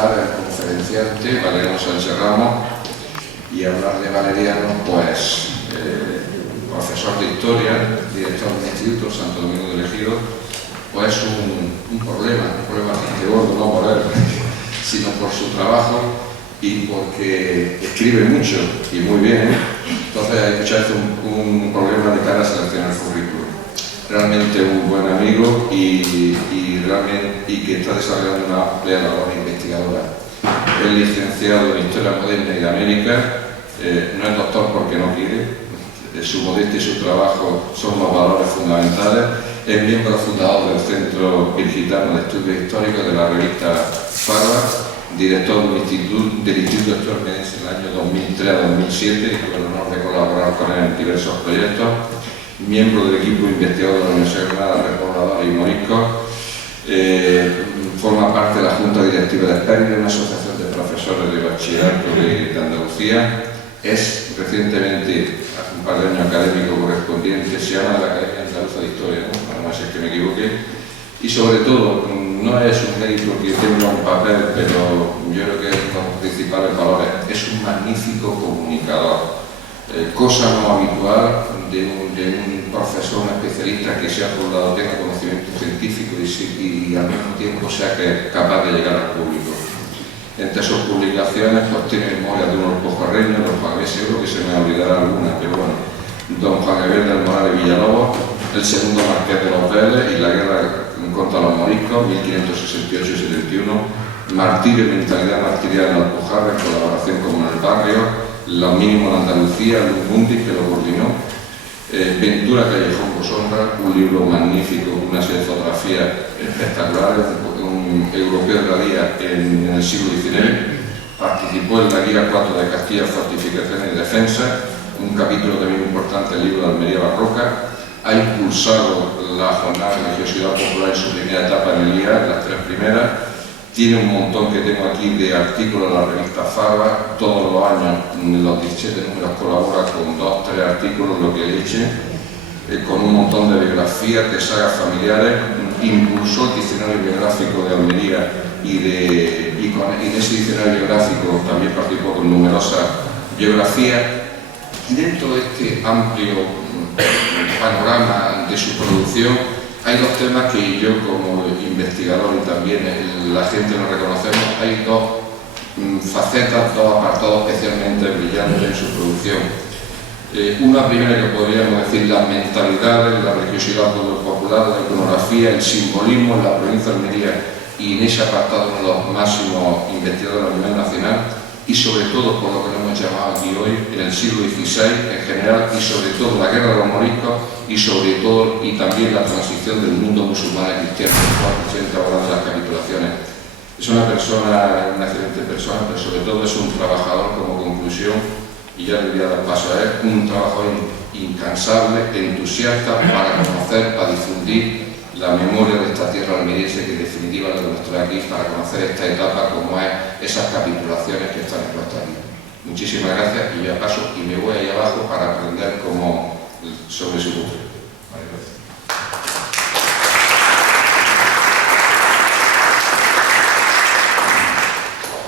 presentar el conferenciante Valeriano Sánchez Ramos y hablar de Valeriano, pues profesor de historia, director del Instituto Santo Domingo del Ejido, pues un problema bastante gordo, no por él, sino por su trabajo y porque escribe mucho y muy bien. Entonces hay muchas veces un problema de cara a seleccionar el currículum. Realmente un buen amigo y que está desarrollando una amplia labor investigadora. Es licenciado en Historia Moderna y de América, no es doctor porque no quiere, su modestia y su trabajo son los valores fundamentales, es miembro fundador del Centro Virgitano de Estudios Históricos de la revista Farva, director del Instituto Estadounidense en el año 2003 a 2007 y tuve el honor de colaborar con él en diversos proyectos, miembro del equipo investigador de la Universidad de Granada, Repobladora y Moriscos, forma parte de la Junta Directiva de Esperi, una asociación de profesores de bachillerato de Andalucía, es recientemente, hace un par de años, académico correspondiente, se llama de la Academia Andaluza de Historia, ¿no? No sé si es que me equivoqué, y sobre todo, no es un médico que tenga un papel, pero yo creo que es uno de los principales valores, es un magnífico comunicador, cosa no habitual de un profesor, un especialista que sea por un lado tenga conocimiento científico y al mismo tiempo sea capaz de llegar al público. Entre sus publicaciones pues tiene memoria de unos pojarreños, los Juan seguro que se me olvidará alguna, pero bueno, don Juan Gabriel del Moral de Villalobos, el segundo marqués de los Vélez y la guerra contra los moriscos, 1568-71, martirio y mentalidad martirial en Alpujarra, en colaboración con el barrio, Lo mínimo de Andalucía, Luz Mundi, que lo coordinó, Ventura Callejón Bosonra, un libro magnífico, una serie de fotografías espectaculares, un europeo de la día en el siglo XIX, participó en la Guía 4 de Castilla, Fortificaciones y Defensa, un capítulo también importante del libro de Almería Barroca, ha impulsado la jornada de religiosidad popular en su primera etapa en el IA, las 3 primeras, tiene un montón que tengo aquí de artículos en la revista Farva, todos los años, en los 17 números colabora con 2 o 3 artículos, lo que le eche, con un montón de biografías, de sagas familiares, impulsó el diccionario biográfico de Almería y en ese diccionario biográfico también participó con numerosas biografías, y dentro de este amplio panorama de su producción hay 2 temas que yo como investigador y también la gente lo reconocemos, hay 2 facetas, 2 apartados especialmente brillantes en su producción. Una primera que podríamos decir la mentalidad, la religiosidad popular, la iconografía, el simbolismo en la provincia de Almería y en ese apartado uno de los máximos investigadores a nivel nacional y sobre todo por lo que lo hemos llamado aquí hoy, en el siglo XVI en general y sobre todo la guerra de los moriscos y sobre todo y también la transición del mundo musulmán a cristiano, que hablando de las capitulaciones. Es una persona, una excelente persona, pero sobre todo es un trabajador como conclusión, y ya le voy a dar paso a él, un trabajador incansable, entusiasta para conocer, para difundir la memoria de esta tierra almeriense que en definitiva lo que nos trae aquí para conocer esta etapa como es esas capitulaciones que están expuestas aquí. Muchísimas gracias y ya paso y me voy ahí abajo para aprender sobre su cultura. Vale, gracias.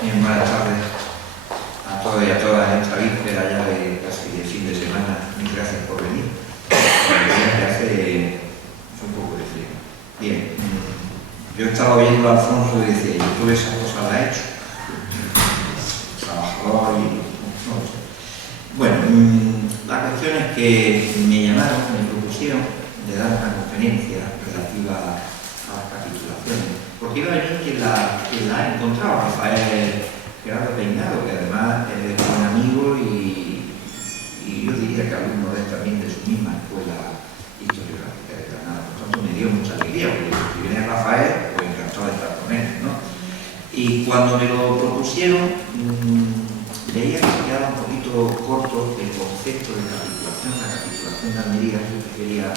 Bien, buenas tardes a todos y a todas en esta víspera ya de casi de fin de semana. Muchas gracias por venir. Que hace un poco de frío. Bien, yo estaba viendo a Alfonso y decía, yo todas esas cosas las he hecho. Trabajador y no lo sé. Bueno, la cuestión es que me llamaron, me propusieron de dar una conferencia relativa a las capitulaciones, porque iba a venir quien la ha encontrado, Rafael Gerardo Peinado, que además es un amigo y yo diría que alumno de él también de su misma escuela historiográfica de Granada. Por tanto, me dio mucha alegría, porque si viene Rafael, pues encantado de estar con él, ¿no? Y cuando me lo propusieron, veía que se quedaba un poquito corto el concepto de capitulación, la capitulación de Almería. Yo quería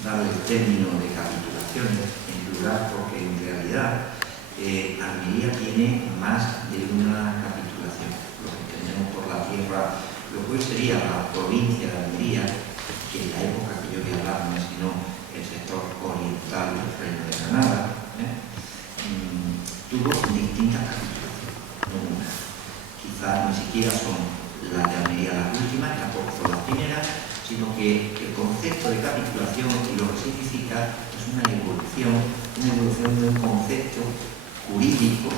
darle el término de capitulaciones en plural, porque en realidad Almería tiene más de una capitulación. Lo que tenemos por la tierra, lo que hoy sería la provincia de Almería, que en la época que yo voy a hablar no es sino el sector oriental del Reino de Granada, tuvo distintas distintas capitulaciones, no una. Quizás ni siquiera son las de Almería las últimas, tampoco son las primeras, sino que el concepto de capitulación y lo que significa es una evolución de un concepto jurídico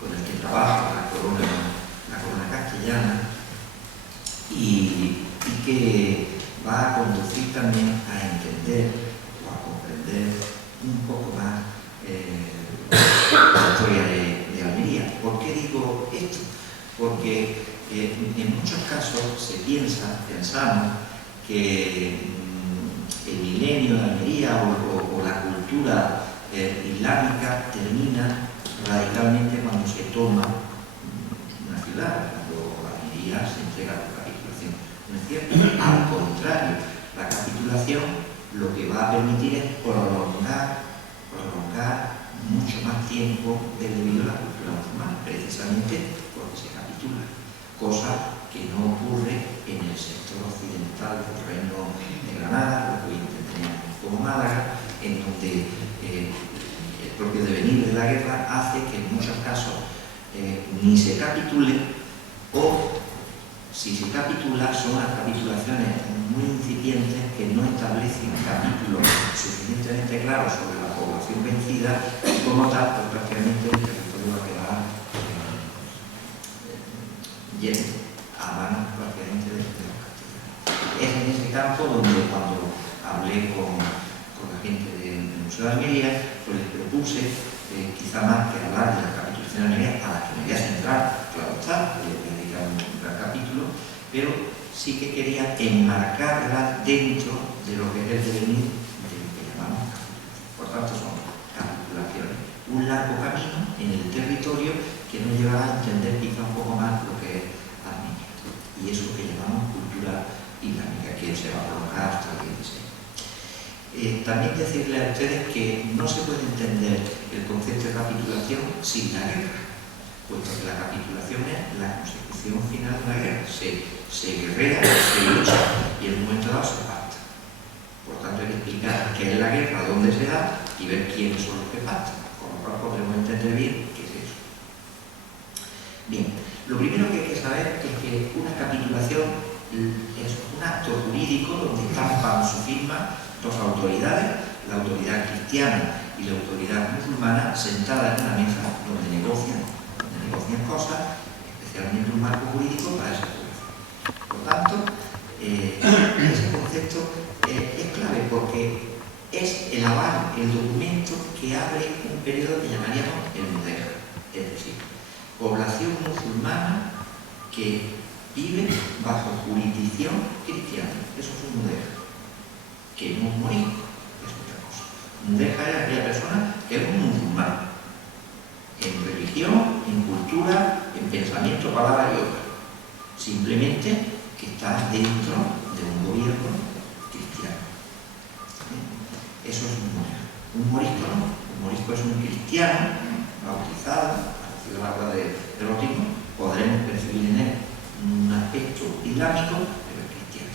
con el que trabaja la corona castellana y que va a conducir también a entender o a comprender un poco más la historia de Almería. ¿Por qué digo esto? Porque en muchos casos pensamos que el milenio de Almería o la cultura islámica termina radicalmente cuando se toma una ciudad, cuando Almería se entrega por capitulación. ¿No es cierto? Al contrario, la capitulación lo que va a permitir es prolongar mucho más tiempo del debido a la cultura musulmana, precisamente porque se capitula, cosa que no ocurre en el sector occidental del reino de Granada, lo que hoy entendemos como Málaga, en donde el propio devenir de la guerra hace que en muchos casos ni se capitule, o si se capitula son las capitulaciones muy incipientes que no establecen capítulos suficientemente claros sobre la población vencida y como tal, pues prácticamente el territorio va a quedar lleno a manos prácticamente de los castellanos. Es en ese campo donde cuando hablé con la gente del Museo de Almería, pues les propuse, quizá más que hablar de la capitulación de Almería, a la que me voy a centrar, claro está, voy a dedicar un gran capítulo, pero sí que quería enmarcarla dentro de lo que es el devenir de lo que llamamos capitulación. Por tanto, son capitulaciones. Un largo camino en el territorio que nos llevará a entender quizá un poco más lo que es Armenia. Y eso que llamamos cultura islámica, que se va a prolongar hasta el 16. También decirle a ustedes que no se puede entender el concepto de capitulación sin la guerra, puesto que la capitulación es la consecución final de la guerra. Se guerrea, se lucha y en un momento dado se pacta. Por tanto, hay que explicar qué es la guerra, dónde se da y ver quiénes son los que pactan, con lo cual podremos entender bien qué es eso. Bien, lo primero que hay que saber es que una capitulación es un acto jurídico donde estampan su firma dos autoridades, la autoridad cristiana y la autoridad musulmana, sentadas en una mesa donde negocian cosas, especialmente un marco jurídico para esa población. Por tanto, ese concepto es clave porque es el aval, el documento que abre un periodo que llamaríamos el Mudéjar, es decir, población musulmana que vive bajo jurisdicción cristiana. Eso es un Mudéjar, que no es morisco, es otra cosa. Mudéjar es aquella persona que es un musulmán, en religión, en cultura, en pensamiento, palabra y obra. Simplemente que está dentro de un gobierno cristiano. Eso es un morisco. Un morisco no. Un morisco es un cristiano bautizado, parecido a la hora de bautismo. Podremos percibir en él un aspecto islámico, pero es cristiano.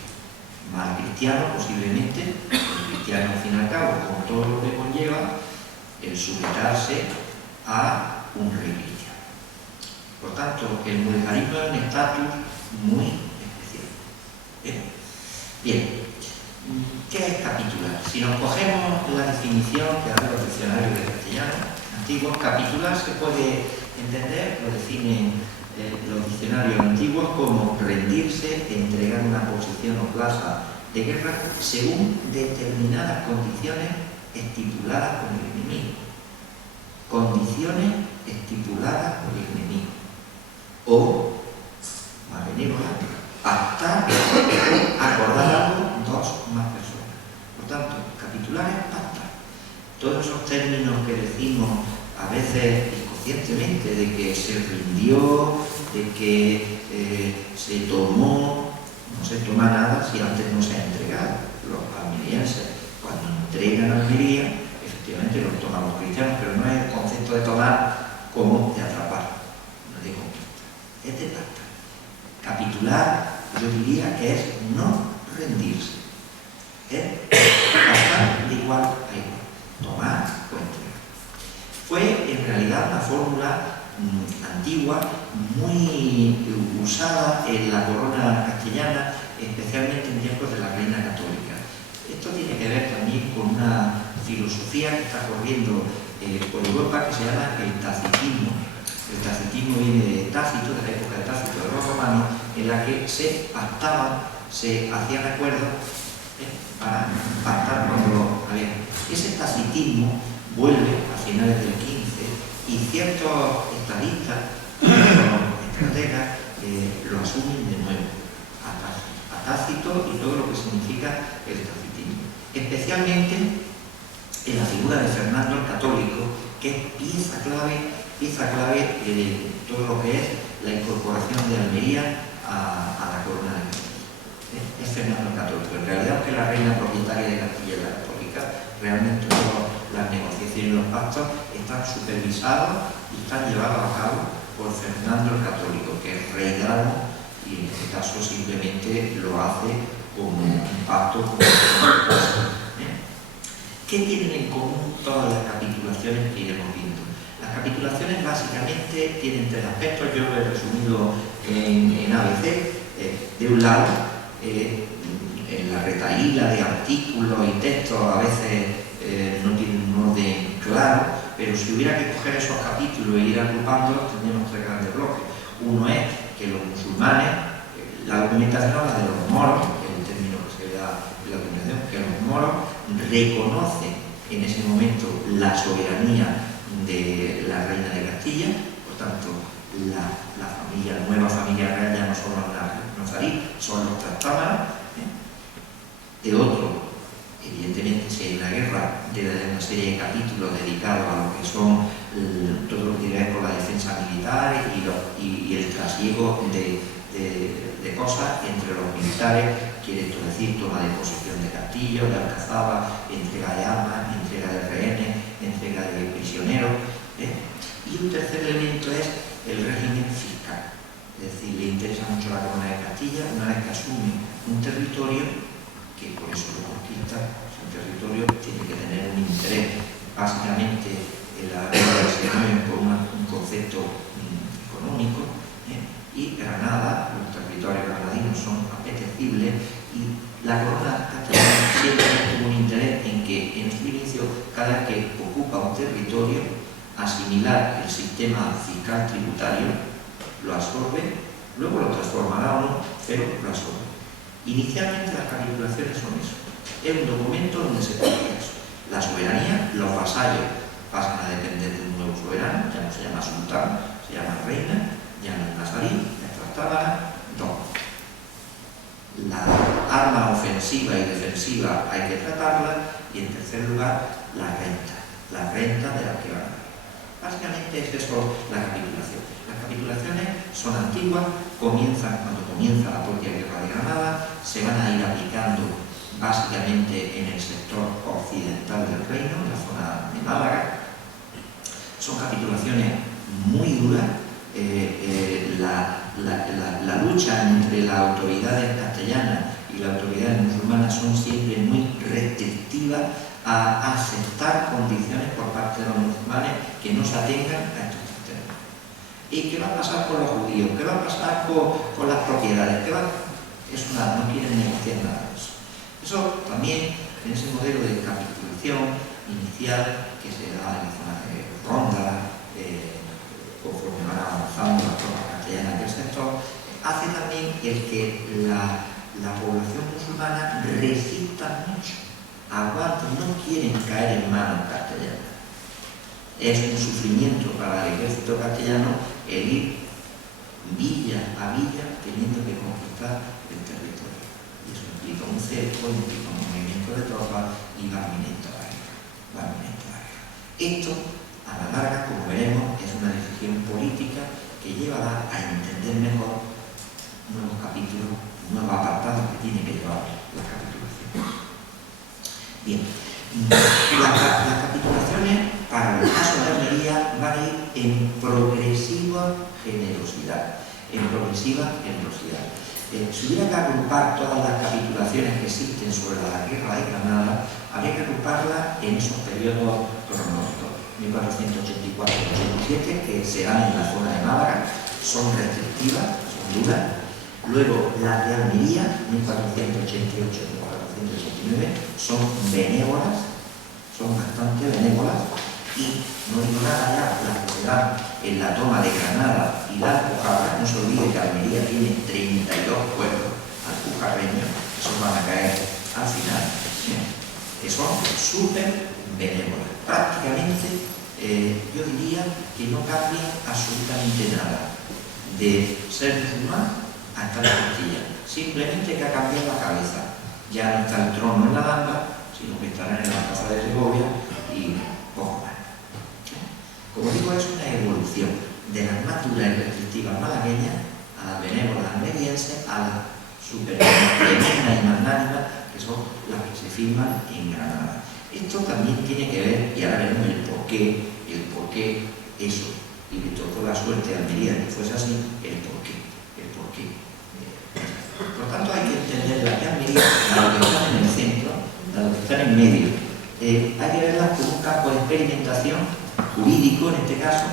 Más cristiano posiblemente, el cristiano al fin y al cabo, con todo lo que conlleva, el sujetarse a un rey cristiano. Por tanto, el mudejarismo es un estatus muy especial. Bien, ¿qué es capitular? Si nos cogemos la definición que da los diccionarios de castellano antiguos, capitular se puede entender, lo definen los diccionarios antiguos, como rendirse, entregar una posición o plaza de guerra según determinadas condiciones estipuladas por el enemigo. Condiciones estipuladas por el enemigo. O, más benévola, pactar o acordar algo dos o más personas. Por tanto, capitular es pactar. Todos esos términos que decimos a veces inconscientemente de que se rindió, de que se tomó, no se toma nada si antes no se ha entregado. Los almerienses, cuando entregan Almería, efectivamente lo toman los cristianos, pero no es el concepto de tomar como de atrapar, no es de conquista, es de pactar. Capitular, yo diría que es no rendirse, es pasar de igual a igual, tomar o entregar. Fue en fórmula antigua, muy usada en la corona castellana, especialmente en tiempos de la reina católica. Esto tiene que ver también con una filosofía que está corriendo por Europa, que se llama el tacitismo. El tacitismo viene de Tácito, de la época de Tácito de los romanos, en la que se pactaban, se hacían acuerdos para pactar cuando había. Ese tacitismo vuelve a finales del XV y ciertos estadistas, estrategas, lo asumen de nuevo a Tácito y todo lo que significa el tacitismo. Especialmente en la figura de Fernando el Católico, que es pieza clave de todo lo que es la incorporación de Almería a la corona de Castilla. Es Fernando el Católico. En realidad, aunque la reina propietaria de Castilla es la católica, realmente todas las negociaciones y los pactos están supervisados y están llevados a cabo por Fernando el Católico, que es rey de Aragón, y en este caso simplemente lo hace como un pacto con ¿Qué tienen en común todas las capitulaciones que iremos viendo? Las capitulaciones básicamente tienen tres aspectos, yo lo he resumido en ABC. De un lado, en la retahíla de artículos y textos a veces no tienen un orden claro, pero si hubiera que coger esos capítulos e ir agrupándolos, tendríamos tres grandes bloques. Uno es que los musulmanes, la documentación habla de los moros, que es el término que se le da en la documentación, que los moros reconocen en ese momento la soberanía de la reina de Castilla, por tanto la nueva familia real ya no son los nazarí, son los trastámaras. De otro, evidentemente, si hay una guerra, debe haber una serie de capítulos dedicados a lo que son todo lo que tiene que ver con la defensa militar y el trasiego de cosas entre los militares, quiere esto decir toma de posesión de castillos, de alcazabas, entrega de armas, entrega de rehenes, entrega de prisioneros. Y un tercer elemento es el régimen fiscal. Es decir, le interesa mucho la corona de Castilla, una vez que asume un territorio, que por eso lo conquista, el territorio tiene que tener un interés, básicamente en la guerra se mueven por un concepto económico, y Granada, los territorios granadinos son apetecibles, y la corona castellana siempre tuvo un interés en que en su inicio, cada vez que ocupa un territorio, asimilar el sistema fiscal tributario, lo absorbe, luego lo transformará o no, pero lo absorbe. Inicialmente las capitulaciones son eso. Es un documento donde se pide eso. La soberanía, los vasallos pasan a depender de un nuevo soberano, ya no se llama sultán, se llama reina, ya no es nazarí, es trastámara, no. La arma ofensiva y defensiva hay que tratarla, y en tercer lugar, la renta de la que van a. Básicamente es eso la capitulación. Las capitulaciones son antiguas, comienzan cuando comienza la propia guerra de Granada, se van a ir aplicando básicamente en el sector occidental del reino, en la zona de Málaga. Son capitulaciones muy duras. La lucha entre las autoridades castellanas y las autoridades musulmanas son siempre muy restrictivas a aceptar condiciones por parte de los musulmanes que no se atengan a estos criterios. ¿Y qué va a pasar con los judíos? ¿Qué va a pasar con las propiedades? No quieren negociar nada de eso. Eso también, en ese modelo de capitulación inicial que se da en la zona de Ronda, conforme van avanzando las tropas castellanas del sector, hace también el que la población musulmana resista mucho, aguanta, no quieren caer en manos castellanas. Es un sufrimiento para el ejército castellano el ir villa a villa teniendo que conquistar el territorio. Y eso implica un cerco, implica un movimiento de tropas y va minando la guerra. Esto, a la larga, como veremos, es una decisión política que llevará a entender mejor nuevos capítulos, nuevos apartados que tiene que llevar la capitulación. Bien, las capitulaciones para el caso de Almería van a ir en progresiva generosidad. Si hubiera que agrupar todas las capitulaciones que existen sobre la guerra de Granada, habría que agruparlas en esos periodos cronológicos. 1484-87, que se dan en la zona de Málaga, son restrictivas, son duras. Luego, las de Almería, 1488-1489, son benévolas, son bastante benévolas, y no digo nada ya, las que se dan en la toma de Granada y la Alpujarra. No se olvide que Almería tiene 32 pueblos alpujarreños, esos van a caer al final, que son súper benévolas. Prácticamente, yo diría que no cambia absolutamente nada de ser musulmán a estar en Castilla. Simplemente que ha cambiado la cabeza. Ya no está el trono en la Alhambra, sino que estarán en la plaza de Segovia y poco más. Como digo, es una evolución de las más duras y restrictivas malagueñas a las benévolas almerienses, a las super tremendas y magnánimas, que son las que se firman en Granada. Esto también tiene que ver, y ahora veremos el por qué eso, y le tocó la suerte a Almería que fuese así, el por qué. Por tanto, hay que entender las que Almería, dado que están en el centro, dado que están en medio, hay que verlas como un campo de experimentación jurídico, en este caso,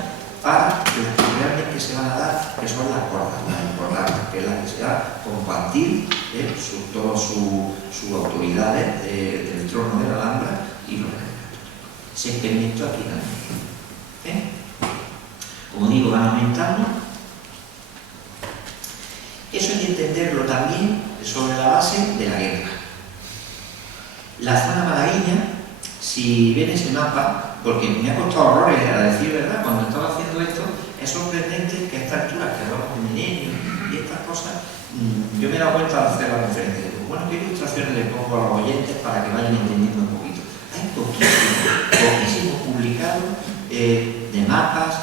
para que las que realmente se van a dar, que son las gordas, las importantes, que es la que se da compartir todas sus autoridades del trono de la Alhambra y los regalos. Se experimentó aquí en Almería. Como digo, van aumentando. Eso hay que entenderlo también sobre la base de la guerra. La zona malagueña, si ven ese mapa, porque me ha costado horrores, a decir verdad, cuando estaba haciendo esto, es sorprendente que a esta altura, que hablamos de milenio y estas cosas, yo me he dado cuenta al hacer la conferencia. Digo, bueno, ¿qué ilustraciones les pongo a los oyentes para que vayan entendiendo un poquito? Hay poquísimos publicados de mapas,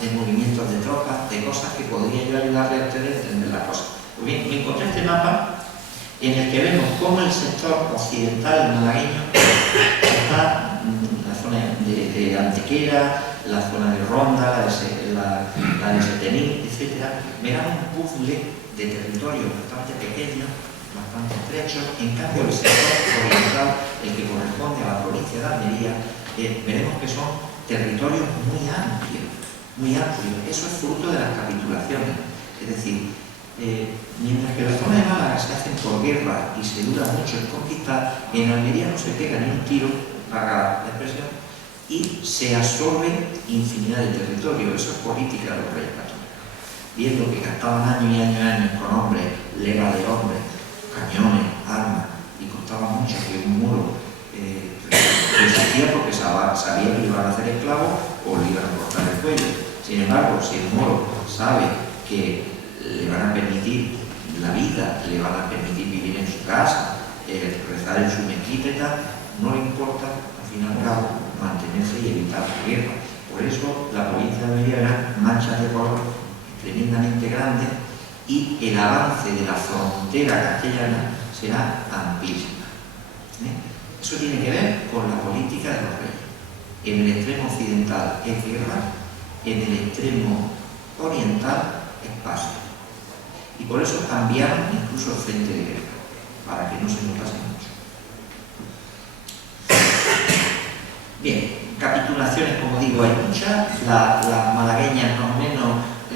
de movimientos de tropas, de cosas que podría yo ayudarle a ustedes a entender la cosa. Pues bien, me encontré este mapa en el que vemos cómo el sector occidental malagueño está la zona de Antequera, la zona de Ronda, la de Setenil, etc. Me dan un puzzle de territorios bastante pequeños, bastante estrechos. En cambio, el sector oriental, el que corresponde a la provincia de Almería, veremos que son territorios muy amplios. Eso es fruto de las capitulaciones. Es decir, mientras que la zona de Málaga se hacen por guerra y se dura mucho en conquistar, en Almería no se pega ni un tiro, para la expresión, y se absorbe infinidad de territorio. Eso es política de los reyes católicos. Viendo que gastaban años y años con hombres, leva de hombres, cañones, armas, y costaba mucho que un muro existía porque sabía que le iban a hacer esclavo o le iban a cortar el cuello. Sin embargo, si el moro sabe que le van a permitir la vida, le van a permitir vivir en su casa, rezar en su mezquita y tal, no le importa, al fin y al cabo, mantenerse y evitar la guerra. Por eso la provincia de Almería era manchas de color tremendamente grandes y el avance de la frontera castellana será amplísima. Eso tiene que ver con la política de los reyes. En el extremo occidental es guerra, en el extremo oriental es paz. Y por eso cambiaron incluso el frente de guerra, para que no se notase mucho. Bien, capitulaciones, como digo, hay muchas. Las malagueñas más o menos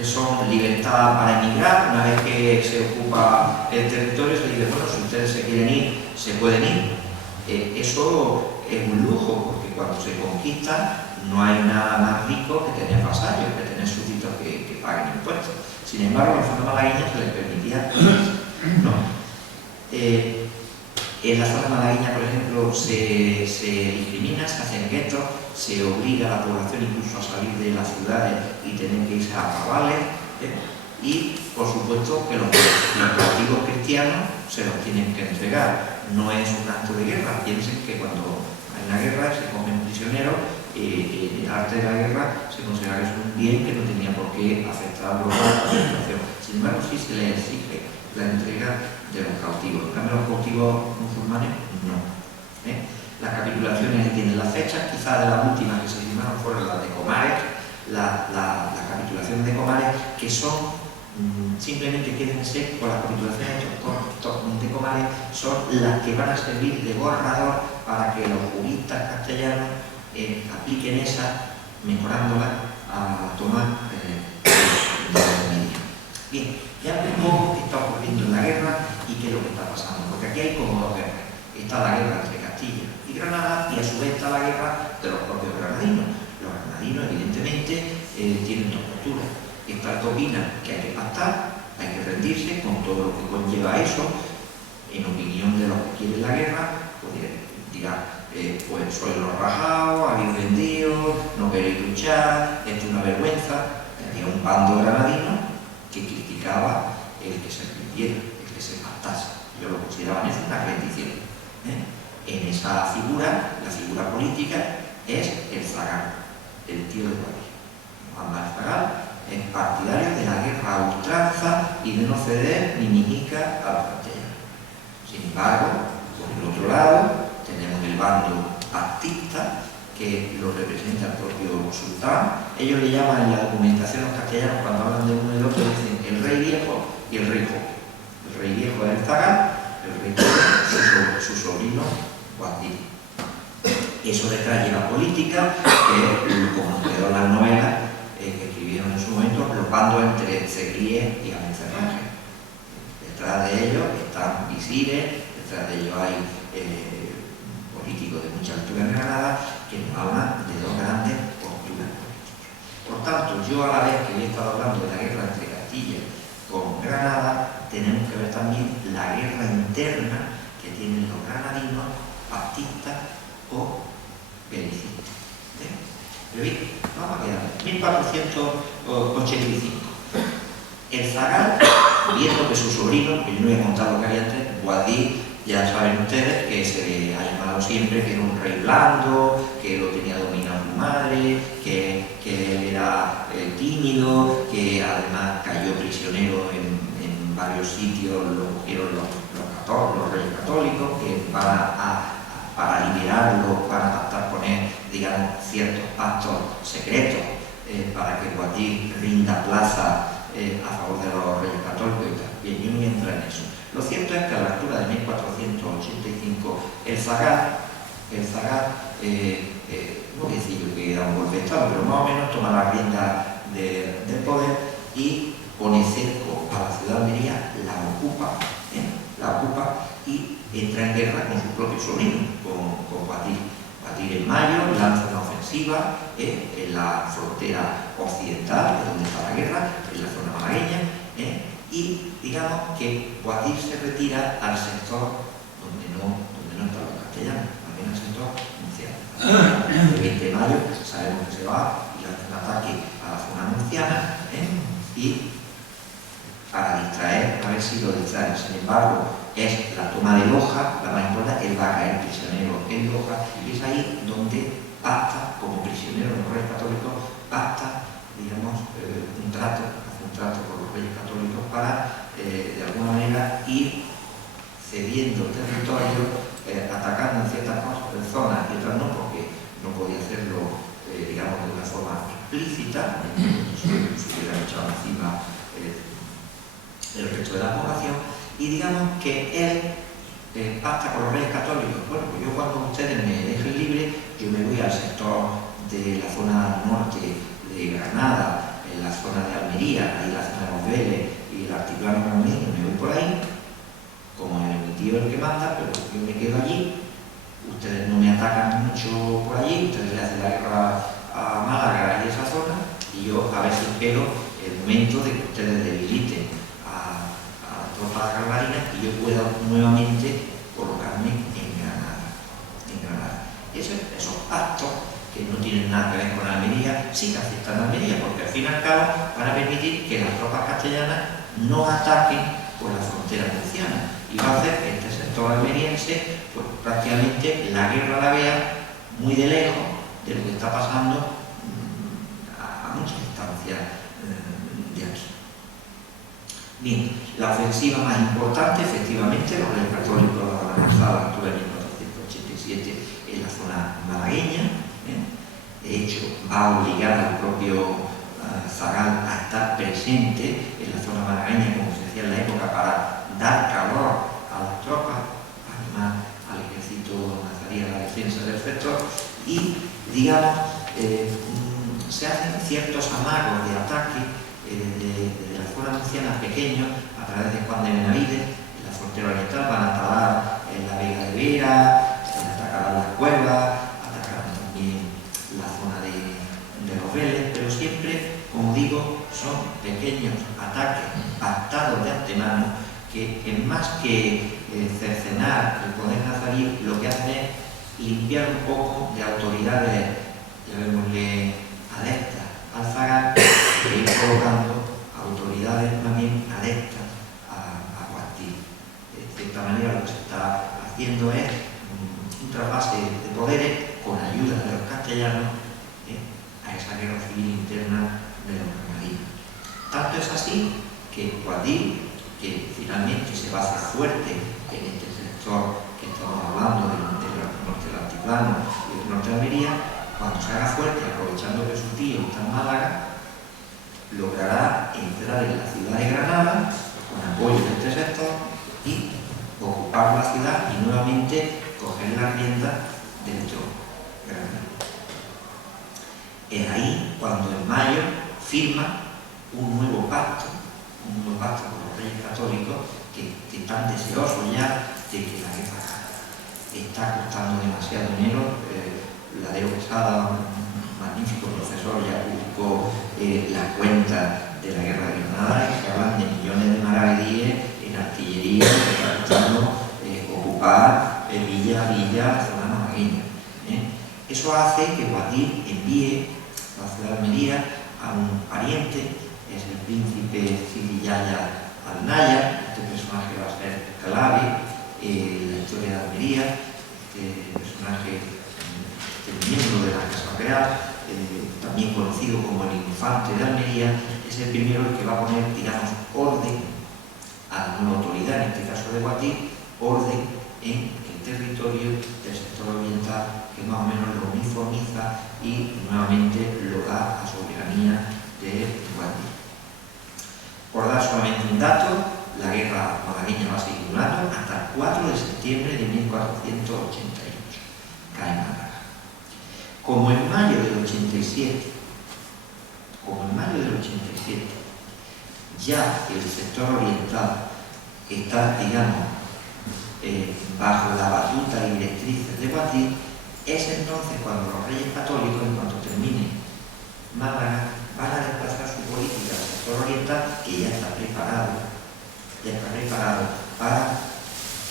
son libertad para emigrar. Una vez que se ocupa el territorio, se dice, bueno, si ustedes se quieren ir, se pueden ir. Eso es un lujo, porque cuando se conquista no hay nada más rico que tener vasallos, que tener súbditos que paguen impuestos. Sin embargo, a la zona malagueña se les permitía, ¿no? En la zona malagueña, por ejemplo, se discrimina, se hacen guetos, se obliga a la población incluso a salir de las ciudades y tener que irse a arrabales, y por supuesto que los cautivos cristianos se los tienen que entregar. No es un acto de guerra. Piensen que cuando hay una guerra se cogen prisioneros, el arte de la guerra se considera que es un bien que no tenía por qué afectar a la situación. Sin embargo, sí se le exige la entrega de los cautivos. En cambio, los cautivos musulmanes no. Las capitulaciones tienen las fechas, quizás de las últimas que se firmaron fueron las de Comares, las capitulaciones de Comares, que son simplemente quédense con las capitulaciones de Comares, son las que van a servir de borrador para que los juristas castellanos apliquen esa, mejorándola a tomar de medio. Bien, ya un poco qué está ocurriendo en la guerra y qué es lo que está pasando, porque aquí hay como dos guerras. Está la guerra entre Castilla y Granada y a su vez está la guerra de los propios granadinos. Los granadinos, evidentemente, tienen dos posturas. Está el que opina que hay que pactar, hay que rendirse con todo lo que conlleva eso, en opinión de los que quieren la guerra, pues dirá, pues sois los rajados, habéis vendido, no queréis luchar, esto es una vergüenza. Había un bando granadino que criticaba el que se rindiera, el que se pactase. Yo lo consideraban eso una rendición. En esa figura, la figura política, es el zagal, el tío de Guadix. Muhammad Zagal es partidario de la guerra a ultranza y de no ceder ni mijica a los castellanos. Sin embargo, por el otro lado, tenemos el bando pactista, que lo representa el propio sultán. Ellos le llaman en la documentación los castellanos, cuando hablan de uno y del otro, dicen el rey viejo y el rey joven. El rey viejo es el zagal, el rey joven, su sobrino Guadix. Eso detrás lleva política, que como quedó en las novelas que escribieron en su momento, los bandos entre Zegríes y Abencerraje. Detrás de ellos están visires, detrás de ellos hay políticos de mucha altura en Granada que nos hablan de dos grandes posturas políticas. Por tanto, yo a la vez que he estado hablando de la guerra entre Castilla con Granada, tenemos que ver también la guerra interna que tienen los granadinos, pactistas o belicistas. Pero bien, vamos a quedar. 1485. El zagal, viendo que su sobrino, que yo no he contado lo que había antes, Guadix, ya saben ustedes que se le ha llamado siempre que era un rey blando, que lo tenía dominado su madre, que él era tímido, que además cayó prisionero en varios sitios, lo cogieron los reyes católicos, que para liberarlo, para pactar con él, digamos, ciertos pactos secretos para que Guadix rinda plaza a favor de los reyes católicos y tal. Bien, yo no voy a entrar en eso. Lo cierto es que a la altura de 1485 el zagal, no voy a decir yo que era un golpe de Estado, pero más o menos toma la rienda del poder y pone cerco a la ciudad de Almería, la ocupa y entra en guerra con su propio sobrino, con Guadix. Guadix en mayo lanza una ofensiva en la frontera occidental, de donde está la guerra, en la zona malagueña, y digamos que Guadix se retira al sector donde no están los castellanos, también al sector murciano. El 20 de mayo sabemos que se va y hace un ataque a la zona murciana y para distraer, a ver si lo distraen. Sin embargo, es la toma de Loja, la más importante. Él va a caer prisionero en Loja y es ahí donde pacta, como prisionero en los reyes católicos, pacta, digamos, hace un trato con los reyes católicos para, de alguna manera, ir cediendo territorio, atacando en ciertas zonas y otras no, porque no podía hacerlo, digamos, de una forma explícita, se hubiera echado encima el resto de la población, y digamos que él pacta con los reyes católicos. Bueno, pues yo cuando ustedes me dejen libre, yo me voy al sector de la zona norte de Granada, en la zona de Almería, ahí la zona de los Vélez y el altiplano granadino, me voy por ahí, como es mi tío el que manda, pero yo me quedo allí, ustedes no me atacan mucho por allí, ustedes le hacen la guerra a Málaga y esa zona, y yo a ver si espero el momento de que ustedes debiliten a tropas granadinas y yo pueda nuevamente colocarme en Granada. Esos actos que no tienen nada que ver con Almería, sí que afectan a Almería, porque al fin y al cabo van a permitir que las tropas castellanas no ataquen por la frontera murciana y va a hacer que este sector almeriense, pues prácticamente la guerra la vea muy de lejos de lo que está pasando a muchas distancias de aquí. Bien, la ofensiva más importante, efectivamente, los reyes católicos la van a lanzar a la altura de 1487 en la zona malagueña. De hecho, va a obligar al propio zagal a estar presente en la zona malagueña, como se decía en la época, para dar calor a las tropas, animar al ejército nazarí a dar defensa del sector y, digamos, se hacen ciertos amagos de ataque desde la zona murciana pequeño, a través de Juan de Benavides, en la frontera oriental, van a atacar en la Vega de Vera, atacarán las cuevas, atacarán también la zona de los Vélez, pero siempre, como digo, son pequeños ataques pactados de antemano que más que cercenar el poder nazarí, lo que hacen es limpiar un poco de autoridades, llamémosle adeptas al zagar, e ir colocando autoridades más bien adeptas a Guadix. De cierta manera, lo que se está haciendo es un trasvase de poderes con ayuda de los castellanos a esa guerra civil interna de los granadinos. Tanto es así que Guadix, que finalmente se va a hacer fuerte en este sector que estamos hablando del norte del Altiplano y del norte de Almería, cuando se haga fuerte, aprovechando que su tío está en Málaga, logrará entrar en la ciudad de Granada con apoyo de este sector y ocupar la ciudad y nuevamente coger la rienda del trono granadino. Es ahí cuando en mayo firma un nuevo pacto con los reyes católicos que están deseosos ya de que la guerra está costando demasiado dinero. Ladero Quesada, un magnífico profesor, ya publicó la cuenta de la guerra de Granada y se hablan de millones de maravedíes en artillería que está costando ocupar Villa, zona malagueña. Eso hace que Guadix envíe a la ciudad de Almería a un pariente, es el príncipe Cid Yaya Al-Naya. Este personaje va a ser clave en la historia de Almería. Este personaje, este miembro de la Casa Real, también conocido como el infante de Almería, es el primero el que va a poner, digamos, orden a una autoridad, en este caso de Guadix, orden en el territorio del sector oriental, que más o menos lo uniformiza y nuevamente lo da a soberanía de Guadix. Por dar solamente un dato, la guerra malagueña va a seguir durando hasta el 4 de septiembre de 1488. Cae Málaga. Como en mayo del 87, ya el sector oriental está, digamos, bajo la batuta y directrices de Guadix, es entonces cuando los reyes católicos, en cuanto termine Málaga, van a desplazar su política al sector oriental, que ya está preparado para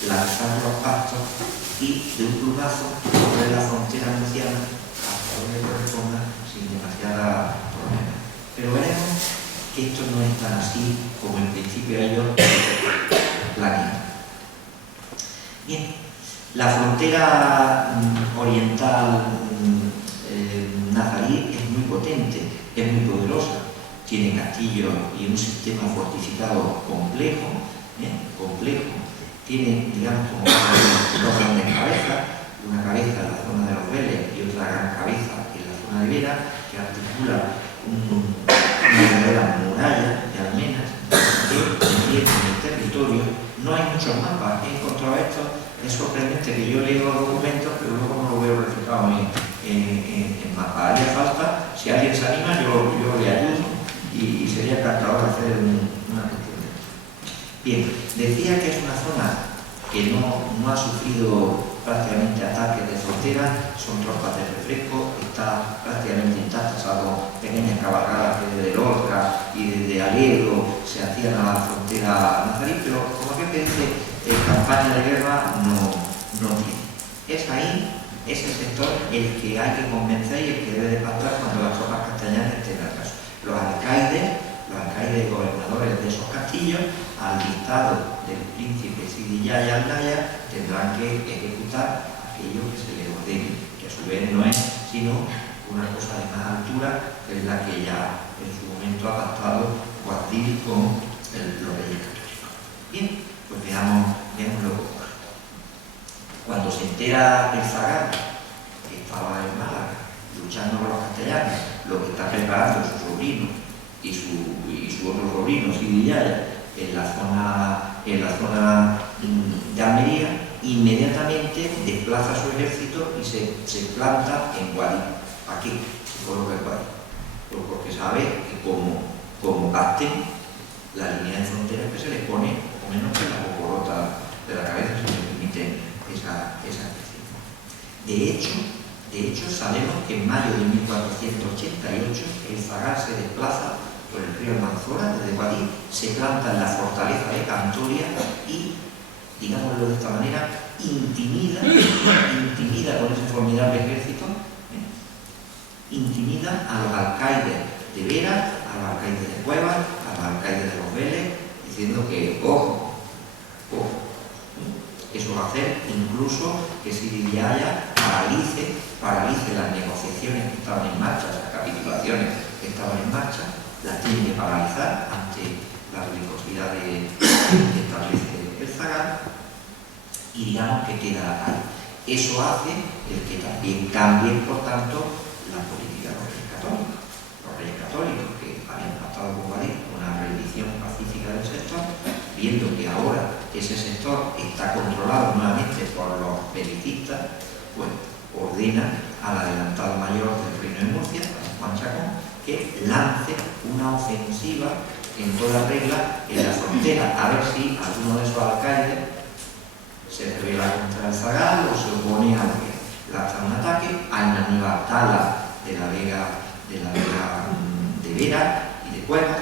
lanzar los pastos y de un plumazo sobre la frontera murciana hasta donde corresponda sin demasiada problema. Pero veremos que esto no es tan así como en principio ellos planean. Bien, la frontera oriental nazarí es muy potente, es muy poderosa, tiene castillos y un sistema fortificado complejo, tiene, digamos, como dos grandes cabezas, una cabeza en la zona de los Vélez y otra gran cabeza en la zona de Vera, que articula una verdadera muralla de almenas que defienden el territorio. No hay muchos mapas, he encontrado esto, es sorprendente que yo leo los documentos, pero luego no lo veo reflejado en mapas. Haría falta, si alguien se anima, yo le ayudo y sería encantador hacer una gestión de esto. Bien, decía que es una zona que no ha sufrido prácticamente ataques de frontera, son tropas de refresco, está prácticamente intacta, salvo pequeñas cabalgadas que desde Lorca y desde Aledo se hacían a la frontera nazarí, pero como que dice, campaña de guerra no tiene. Es ahí, ese sector, el que hay que convencer y el que debe de pactar cuando las tropas castellanas estén al caso. Los alcaides gobernadores de esos castillos, al dictado del príncipe Cid Yaya Al-Naya, tendrán que ejecutar aquello que se les ordene, que a su vez no es sino una cosa de más altura, que es la que ya en su momento ha pactado Guadix con los reyes católicos. Bien, pues veámoslo. Cuando se entera el zagar que estaba en Málaga luchando con los castellanos, lo que está preparando su sobrino y su otro sobrino, Cid Yaya, en la zona de Almería, inmediatamente desplaza su ejército y se planta en Guadí. ¿Para qué se coloca en Guadí? Pues porque sabe que como capten la línea de fronteras que se les pone, o menos que la bocorota de la cabeza, si me permiten esa expresión. De hecho, sabemos que en mayo de 1488 el zagal se desplaza por el río Almanzora, desde Guadí, se planta en la fortaleza de Cantoria y, digámoslo de esta manera, intimida con ese formidable ejército, intimida a los alcaides de Vera, a los alcaides de Cuevas, a los alcaides de los Vélez, diciendo que, ojo, eso va a hacer incluso que Sidi Yaya paralice las negociaciones que estaban en marcha, las capitulaciones que estaban en marcha, las tiene que paralizar ante la belicosidad que establece el zagal, y digamos que queda ahí. Eso hace el que también cambie, por tanto, la política de los reyes católicos. Los reyes católicos que habían pactado con Guadí una rendición pacífica del sector, viendo que ahora ese sector está controlado nuevamente por los belicistas, pues ordena al adelantado mayor del Reino de Murcia, a Juan Chacón, que lance una ofensiva en toda regla en la frontera, a ver si alguno de esos alcaides se revela contra el zagal o se opone a lo que lanza un ataque. Hay una nueva tala de la vega de Vera y de Cuevas,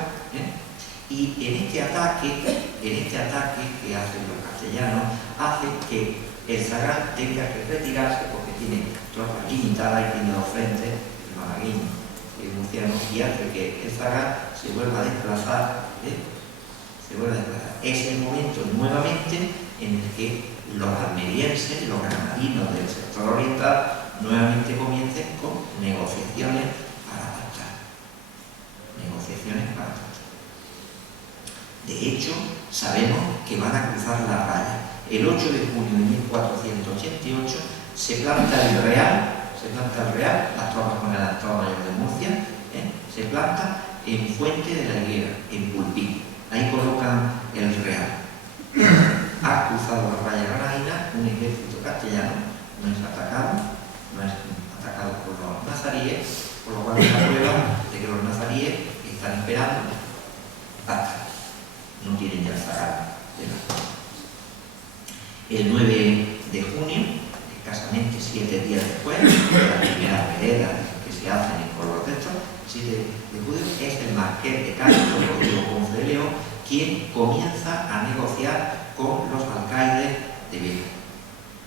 y en este ataque que hacen los castellanos, hace que el zagal tenga que retirarse porque tiene tropas limitadas y tiene dos frentes, el malagueño y el murciano, y hace que el zagal se vuelva a desplazar. Es el momento nuevamente en el que los almerienses, los granadinos del sector oriental, nuevamente comiencen con negociaciones para pactar. De hecho, sabemos que van a cruzar la raya. El 8 de junio de 1488 se planta el Real, las tropas con el Estado Mayor de Murcia, se planta en Fuente de la Higuera, en Pulpí. Ahí colocan el Real. Ha cruzado la raya granadina un ejército castellano, no es atacado por los nazaríes, por lo cual es la prueba de que los nazaríes están esperando hasta no tienen ya el zagal de la zona. El 9 de junio, escasamente 7 días después de las primeras veredas que se hacen en Color de estos, 7 de julio, es el marqués de Cádiz, Rodrigo Ponce de León, quien comienza a negociar con los alcaides de Vera,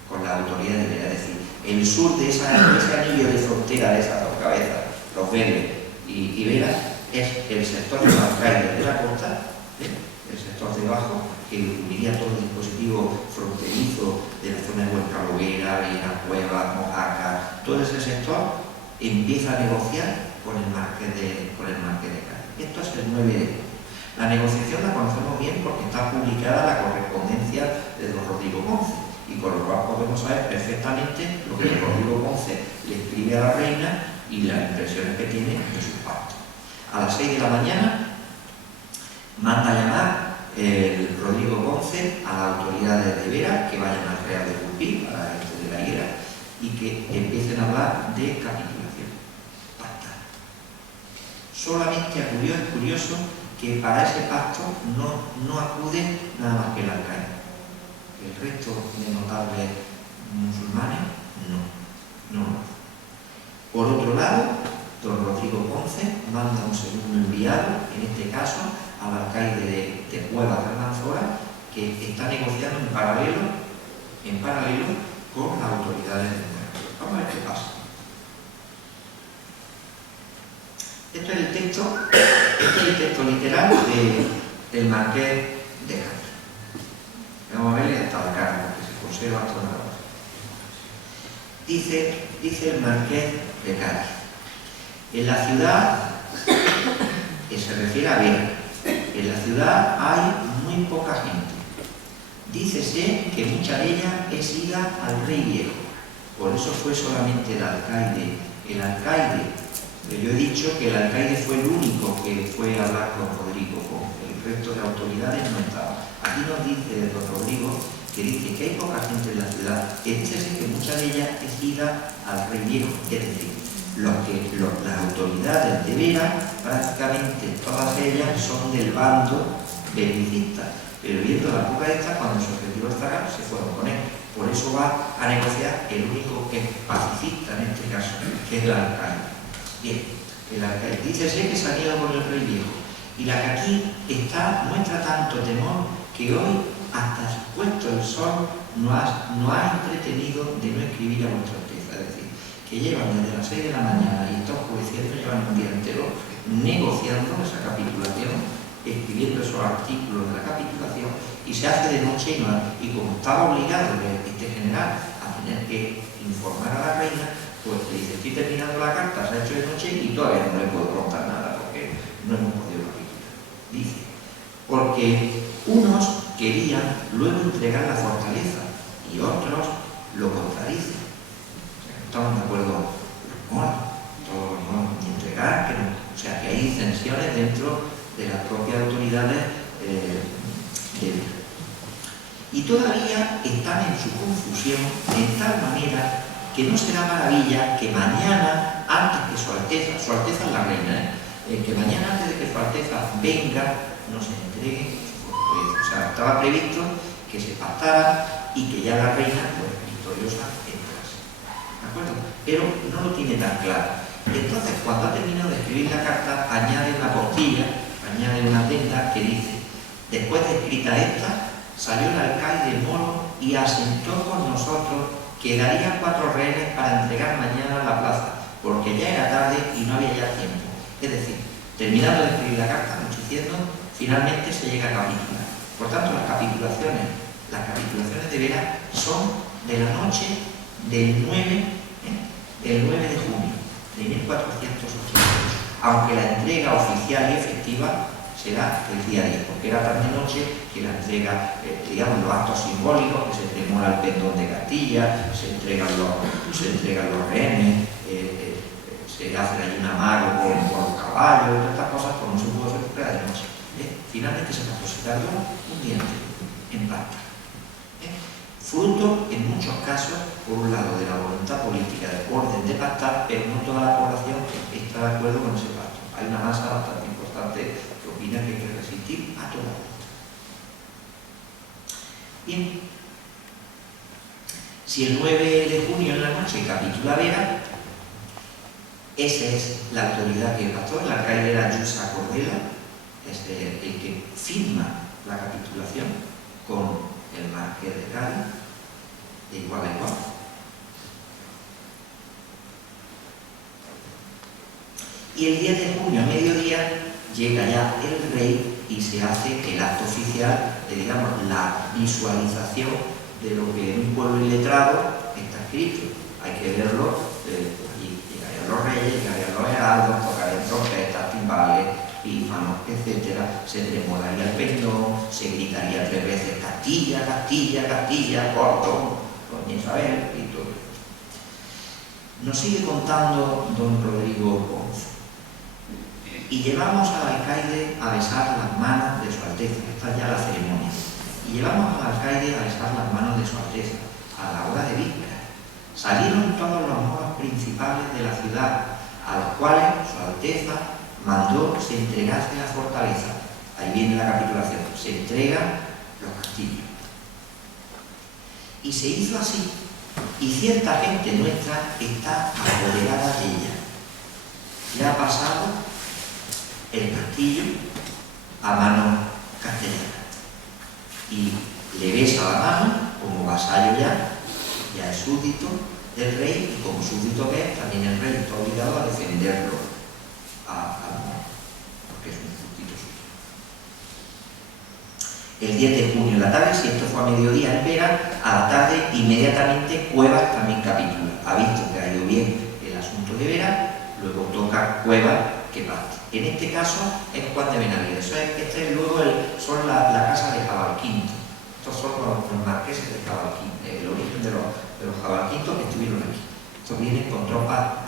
con la autoridad de Vera. Es decir, el sur de ese anillo de frontera de esas dos cabezas, los Vélez y Vera, es el sector de los alcaides de la costa, el sector debajo, que uniría todo el dispositivo fronterizo de la zona de Huesca-Loguera, Vera, Cuevas, Mojácar. Todo ese sector empieza a negociar con el marqués de Cádiz. Esto es el 9 de junio. La negociación la conocemos bien porque está publicada la correspondencia de don Rodrigo Ponce, y con lo cual podemos saber perfectamente lo que Rodrigo Ponce le escribe a la reina y las impresiones que tiene de sus pactos. A las 6 de la mañana manda llamar el Rodrigo Ponce a las autoridades de Vera, que vayan al Real de Pulpí, a la gente de la Higuera, y que empiecen a hablar de capitulación, pactar. Solamente acudió, es curioso, que para ese pacto no acude nada más que el alcaide. El resto de notables musulmanes no. Por otro lado, don Rodrigo Ponce manda un segundo enviado, en este caso al alcaide de Cuevas de Almanzora, que está negociando en paralelo con las autoridades del pueblo. Vamos a ver qué pasa. Este es el texto literal del marqués de Cádiz. Vamos a verle hasta la cara, porque se conserva hasta una hora. Dice el marqués de Cádiz: en la ciudad, que se refiere a Vera, en la ciudad hay muy poca gente. Dícese que mucha de ella es ida al rey viejo. Por eso fue solamente el alcaide. Yo he dicho que el alcaide fue el único que fue a hablar con Rodrigo Ponce. El resto de autoridades no estaban. Aquí nos dice don Rodrigo que dice que hay poca gente en la ciudad, que dice que mucha de ella es ida al Rey Viejo, es decir, las autoridades de Vera, prácticamente todas ellas son del bando belicista, pero viendo la época esta, cuando se objetivo estará, se fueron con él. Por eso va a negociar el único que es pacifista en este caso, que es el alcalde. Bien, el alcalde dice que se han ido con el Rey Viejo, y la que aquí muestra tanto temor que hoy, hasta puesto el sol, no ha entretenido de no escribir a vuestra Alteza. Es decir, que llevan desde las 6 de la mañana y está oscureciendo, llevan un día entero negociando esa capitulación, escribiendo esos artículos de la capitulación, y se hace de noche y como estaba obligado este general a tener que informar a la reina, pues le dice, estoy terminando la carta, se ha hecho de noche y todavía no le puedo contar nada porque no hemos podido capitular. Dice, porque unos querían luego entregar la fortaleza y otros lo contradicen. O sea, no estaban de acuerdo los moros, todos los moros, ni entregar, que no. O sea, que hay disensiones dentro de las propias autoridades de Vera. Y todavía están en su confusión de tal manera que no será maravilla que mañana, antes que su Alteza es la reina, que mañana antes de que su Alteza venga, nos entregue su fortaleza. O sea, estaba previsto que se pactara y que ya la reina, pues victoriosa, entrase. ¿De acuerdo? Pero no lo tiene tan claro. Entonces, cuando ha terminado de escribir la carta, añade una postilla, añade una adenda que dice, después de escrita esta, salió el alcalde moro y asentó con nosotros que daría 4 rehenes para entregar mañana a la plaza, porque ya era tarde y no había ya tiempo. Es decir, terminando de escribir la carta, anocheciendo, finalmente se llega a capitular. Por tanto, las capitulaciones de Vera son de la noche del 9 de junio de 1488, aunque la entrega oficial y efectiva será el día 10, porque era tan de noche que la entrega, digamos, los actos simbólicos, que se tremula el pendón de Castilla, se entregan los rehenes, se hace ahí un amago con los caballos, todas estas cosas, pues no se pudo hacer porque era de noche. Finalmente se pasó, se tardó un día entero en pactar. Fruto, en muchos casos, por un lado, de la voluntad política del orden de pactar, pero no toda la población está de acuerdo con ese pacto. Hay una masa bastante importante que opina que hay que resistir a toda costa. Bien, si el 9 de junio en la noche capitula Vera, esa es la autoridad que pasó. El alcalde era Lluís Cordela, es el que firma la capitulación con el marqués de Cádiz, de igual a igual. Y el 10 de junio a mediodía llega ya el rey y se hace el acto oficial de, digamos, la visualización de lo que en un pueblo iletrado está escrito. Hay que verlo, allí llegarían los reyes, llegarían los heraldos, tocarían trompetas, timbales, pífanos, etc. Se tremolaría el pendón, se gritaría 3 veces Castilla, Castilla, Castilla, Córdoba, doña Isabel y todo. Nos sigue contando don Rodrigo Ponce. Y llevamos al alcaide a besar las manos de su Alteza, esta es ya la ceremonia. Y llevamos al alcaide a besar las manos de su Alteza a la hora de víspera. Salieron todos los moros principales de la ciudad, a los cuales su Alteza mandó se entregase la fortaleza. Ahí viene la capitulación, se entregan los castillos. Y se hizo así, y cierta gente nuestra está apoderada de ella. Ya ha pasado el castillo a mano castellana y le besa la mano como vasallo ya es súbdito del rey, y como súbdito que es, también el rey está obligado a defenderlo porque es un súbdito suyo. El 10 de junio en la tarde, si esto fue a mediodía en Vera, a la tarde inmediatamente Cuevas también capitula. Ha visto que ha ido bien el asunto de Vera, luego toca Cuevas que parte. En este caso es Juan de Benavides. Este es luego son la casa de Jabalquinto. Estos son los marqueses de Jabalquinto, el origen de los Jabalquintos que estuvieron aquí. Estos vienen con tropas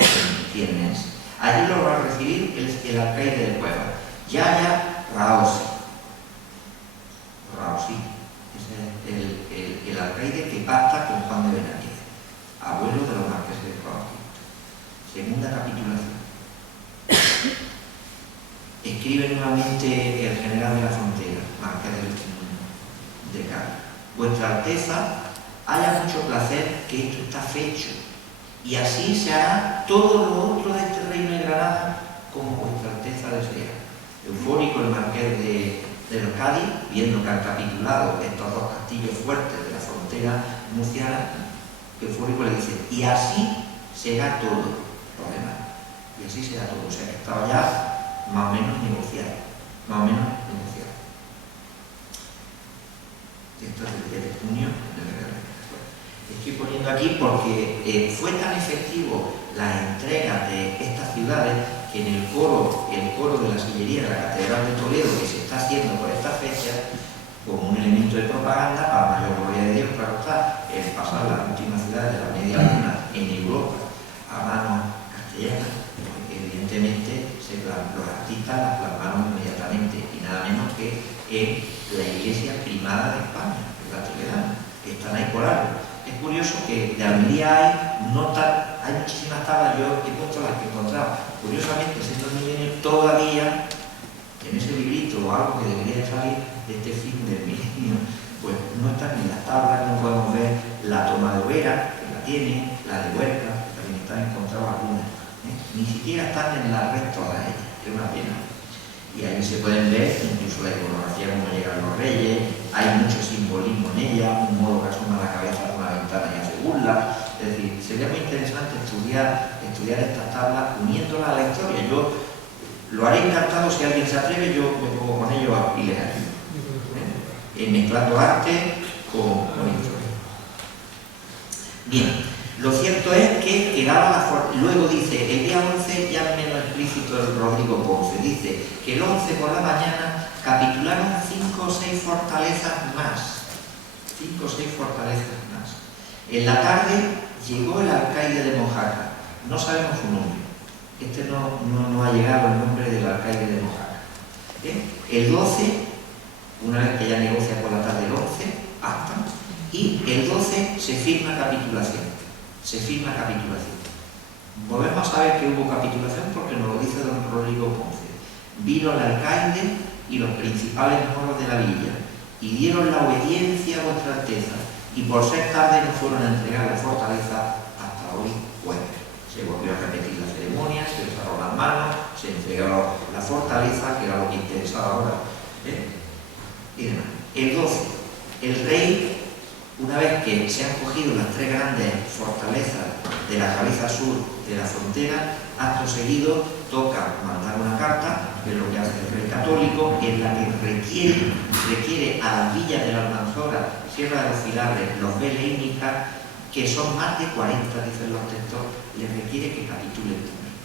cienenses. Allí lo va a recibir el alcaide de Cuevas, Yaya Raosi. Raosi es el San Juan de Benavides, abuelo de los marqueses de Coahuila. Segunda capitulación. Escribe nuevamente el general de la frontera, marqués de Cádiz: Vuestra Alteza, haya mucho placer que esto está fecho, y así se hará todo lo otro de este reino de Granada como vuestra Alteza desea. Eufórico el marqués de los Cádiz, viendo que han capitulado estos dos castillos fuertes de la frontera murciana, eufórico le dice: y así será todo lo demás. Y así será todo. O sea que estaba ya más o menos negociado. Más o menos negociado. Esto es del 10 de junio del Real. Estoy poniendo aquí porque fue tan efectivo la entrega de estas ciudades que en el coro de la sillería de la Catedral de Toledo, que se está haciendo por esta fecha, como un elemento de propaganda, para mayor gloria de Dios, claro está, el pasar las últimas ciudades de la media luna en Europa a manos castellanas, pues evidentemente los artistas las plasmaron inmediatamente, y nada menos que en la iglesia primada de España, que es la toledana, que están ahí por algo. Es curioso que de Almería hay muchísimas tablas, yo he puesto las que he encontrado. Curiosamente, siendo milenio, todavía en ese librito o algo que debería salir de este film del milenio, pues no están ni las tablas, no podemos ver la toma de Overa, que la tiene, la de Huerta, que también están encontradas algunas, ni siquiera están en la red todas ellas, es una pena. Y ahí se pueden ver incluso la iconografía, cómo llegan los reyes, hay mucho simbolismo en ella, un modo que asoma la cabeza por una ventana y hace burla. Es decir, sería muy interesante estudiar estas tablas uniéndolas a la historia. Yo lo haré encantado, si alguien se atreve, yo me pongo con ellos y les ayudo. Mezclando arte con historia. Bien. Lo cierto es que quedaba luego dice, el día 11, ya menos explícito el Rodrigo Ponce, dice que el 11 por la mañana capitularon 5 o 6 fortalezas más. 5 o 6 fortalezas más. En la tarde llegó el alcaide de Mojácar. No sabemos su nombre. No ha llegado el nombre del alcaide de Mojácar. El 12, una vez que ya negocia por la tarde el 11, acta. Y el 12 se firma capitulación. Volvemos a saber que hubo capitulación porque nos lo dice don Rodrigo Ponce. Vino el alcaide y los principales moros de la villa y dieron la obediencia a vuestra Alteza, y por ser tarde no fueron a entregar la fortaleza hasta hoy jueves. Se volvió a repetir la ceremonia, se besaron las manos, se entregó la fortaleza, que era lo que interesaba ahora, y demás. El 12, el rey, una vez que se han cogido las 3 grandes fortalezas de la cabeza sur de la frontera, acto seguido toca mandar una carta, que es lo que hace el rey católico, en la que requiere a las villas de la Almanzora, Sierra de los Filares, los Vélez y Níjar, que son más de 40, dicen los textos, les requiere que capitulen también.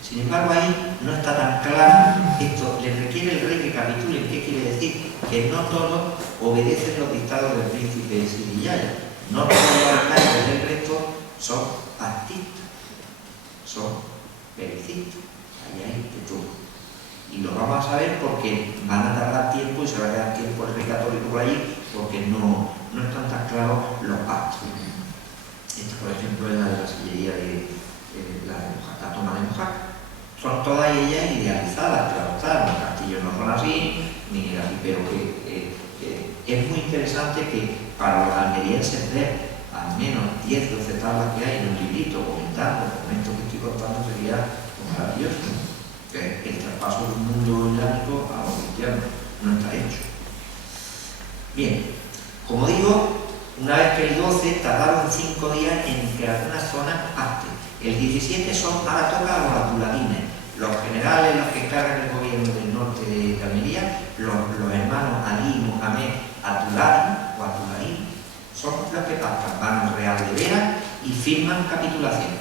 Sin embargo, ahí no está tan claro esto. Les requiere el rey que capitulen. ¿Qué quiere decir? Que no todos obedecen los dictados del príncipe de Siriyaya. No todos los alcaldes del resto son artistas, son belicistas. Ahí hay de todo. Y lo vamos a saber porque van a tardar tiempo y se va a quedar tiempo el rey católico por allí, porque no están tan claros los actos. Esta, por ejemplo, es la de la sillería de la toma de Mojácar. Son todas ellas idealizadas, claro está, los castillos no son así, ni así, pero que es muy interesante que para los almerienses ver al menos 10 o 12 tablas que hay en un librito comentando, con esto que estoy contando sería maravilloso, que el traspaso del mundo islámico a los cristianos no está hecho. Bien, como digo, una vez que el 12 tardaron 5 días en que algunas zonas acten. El 17 ahora toca a los abduladines, los generales, los que cargan el gobierno del norte de Almería, los hermanos Ali y Mohamed Abduladi, son los que van al Real de Vera y firman capitulación.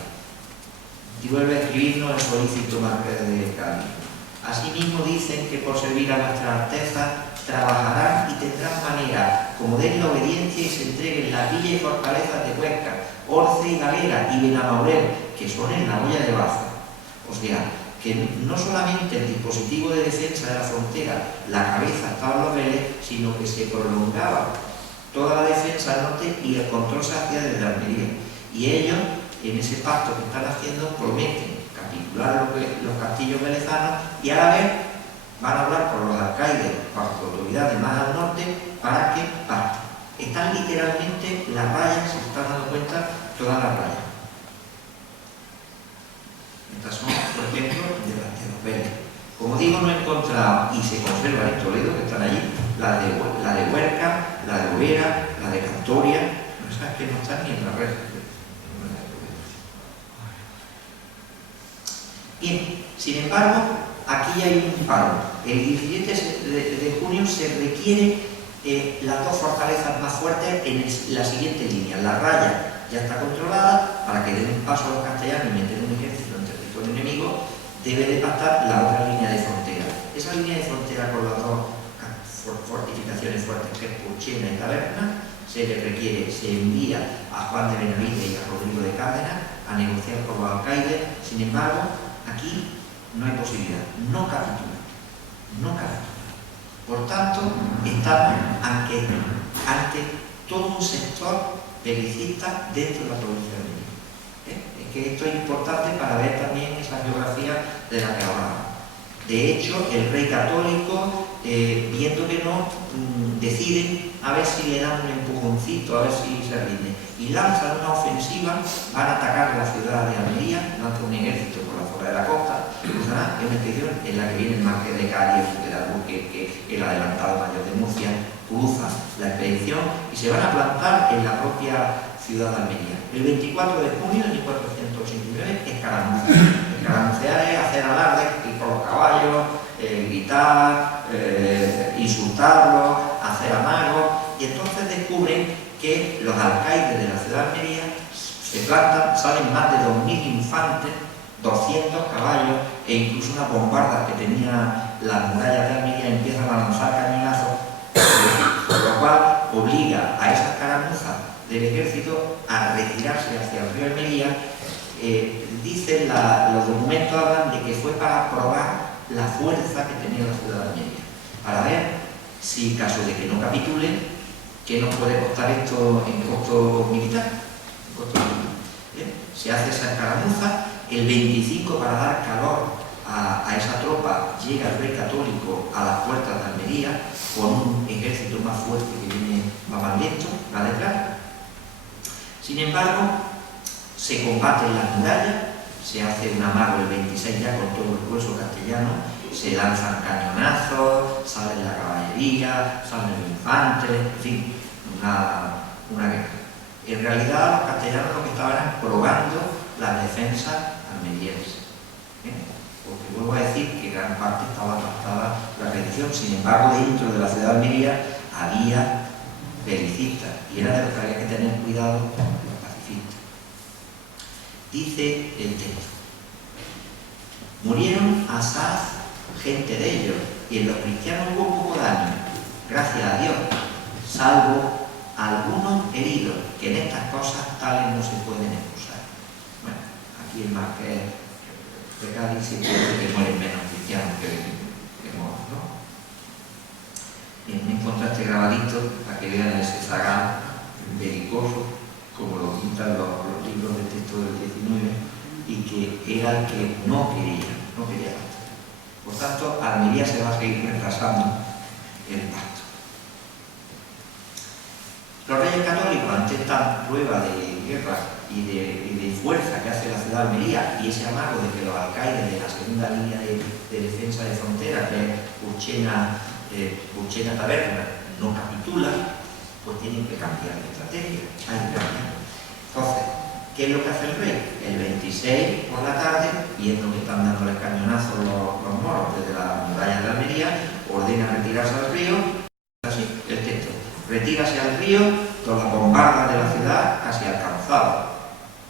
Y vuelve a escribirnos el solícito marqués de Cádiz. Asimismo dicen que por servir a vuestra Alteza trabajarán y tendrán manera, como den la obediencia y se entreguen las villas y fortalezas de Huesca, Orce y Galera y Benamaurel, que son en la olla de Baza. O sea, que no solamente el dispositivo de defensa de la frontera, la cabeza estaba en los Vélez, sino que se prolongaba toda la defensa del norte y el control se hacía desde Almería. Y ellos, en ese pacto que están haciendo, prometen capitular los castillos velezanos y a la vez van a hablar con los alcaides, con las autoridades más al norte, para que partan. Están literalmente las rayas, si se están dando cuenta, todas las rayas. Estas son, por ejemplo, de los Vélez. Como digo, no he encontrado, y se conservan en Toledo, que están allí, la de Huerca, la de Overa, la de Cantoria, no sabes que no están ni en la red. Bien, sin embargo, aquí hay un paro. El 17 de junio se requiere las dos fortalezas más fuertes en la siguiente línea. La raya ya está controlada, para que den un paso a los castellanos y meter un ejército en territorio enemigo, debe de pactar la otra línea de frontera. Esa línea de frontera con las dos fortificaciones fuertes, que es Purchena y Taberna, se le requiere, se envía a Juan de Benavides y a Rodrigo de Cárdenas a negociar con los alcaides. Sin embargo, aquí no hay posibilidad, no capitulan, no capitulan. Por tanto, estamos ante todo un sector belicista dentro de la provincia de Almería. Es que esto es importante para ver también esa geografía de la que hablamos. De hecho, el rey católico, viendo que no, decide a ver si le dan un empujoncito, a ver si se rinde. Y lanzan una ofensiva, van a atacar la ciudad de Almería, lanzan un ejército por la zona de la costa. Es una expedición en la que viene el marqués de Cádiz, que el adelantado mayor de Murcia, cruza la expedición y se van a plantar en la propia ciudad de Almería. El 24 de junio de 1489, escaramucear. Escaramucear es hacer alarde, ir por los caballos, gritar, insultarlos, hacer amagos, y entonces descubren que los alcaides de la ciudad de Almería se plantan, salen más de 2000 infantes, 200 caballos e incluso una bombarda que tenía las murallas de Almería, empiezan a lanzar cañonazos, por lo cual obliga a esas caramuzas del ejército a retirarse hacia el río Almería. Dicen los documentos, hablan de que fue para probar la fuerza que tenía la ciudad de Almería, para ver si en caso de que no capitule, ¿qué nos puede costar esto en costo militar? Se hace esa escaramuza. El 25, para dar calor a esa tropa, llega el rey católico a las puertas de Almería con un ejército más fuerte que viene, va más lento, va detrás. Sin embargo, se combaten las murallas, se hace un amago el 26 ya con todo el grueso castellano, se lanzan cañonazos, sale la caballería, salen los infantes, en fin, una guerra. En realidad los castellanos lo que estaban era probando las defensas almerienses, porque vuelvo a decir que gran parte estaba pactada la rendición. Sin embargo, dentro de la ciudad de Almería había belicistas y era de los que había que tener cuidado los pacifistas. Dice el texto: murieron asaz gente de ellos, y en los cristianos hubo poco daño, gracias a Dios, salvo algunos heridos, que en estas cosas tales no se pueden excusar. Bueno, aquí el marqués de Cádiz siempre dice que mueren menos cristianos que moros, ¿no? Bien, me encontré este grabadito para que vean ese zagal belicoso, como lo pintan los libros de texto del 19, y que era el que no quería pacto. Por tanto, Almería se va a seguir retrasando el pacto. Los reyes católicos, ante esta prueba de guerra y de fuerza que hace la ciudad de Almería y ese amago de que los alcaides de la segunda línea de defensa de frontera, que es Purchena Taberna, no capitulan, pues tienen que cambiar de estrategia. Hay que cambiar. Entonces, ¿qué es lo que hace el rey? El 26 por la tarde, viendo que están dando el cañonazo los moros desde la muralla de Almería, ordena retirarse al río. Así, el texto: retírase al río, todas las bombardas de la ciudad casi alcanzadas.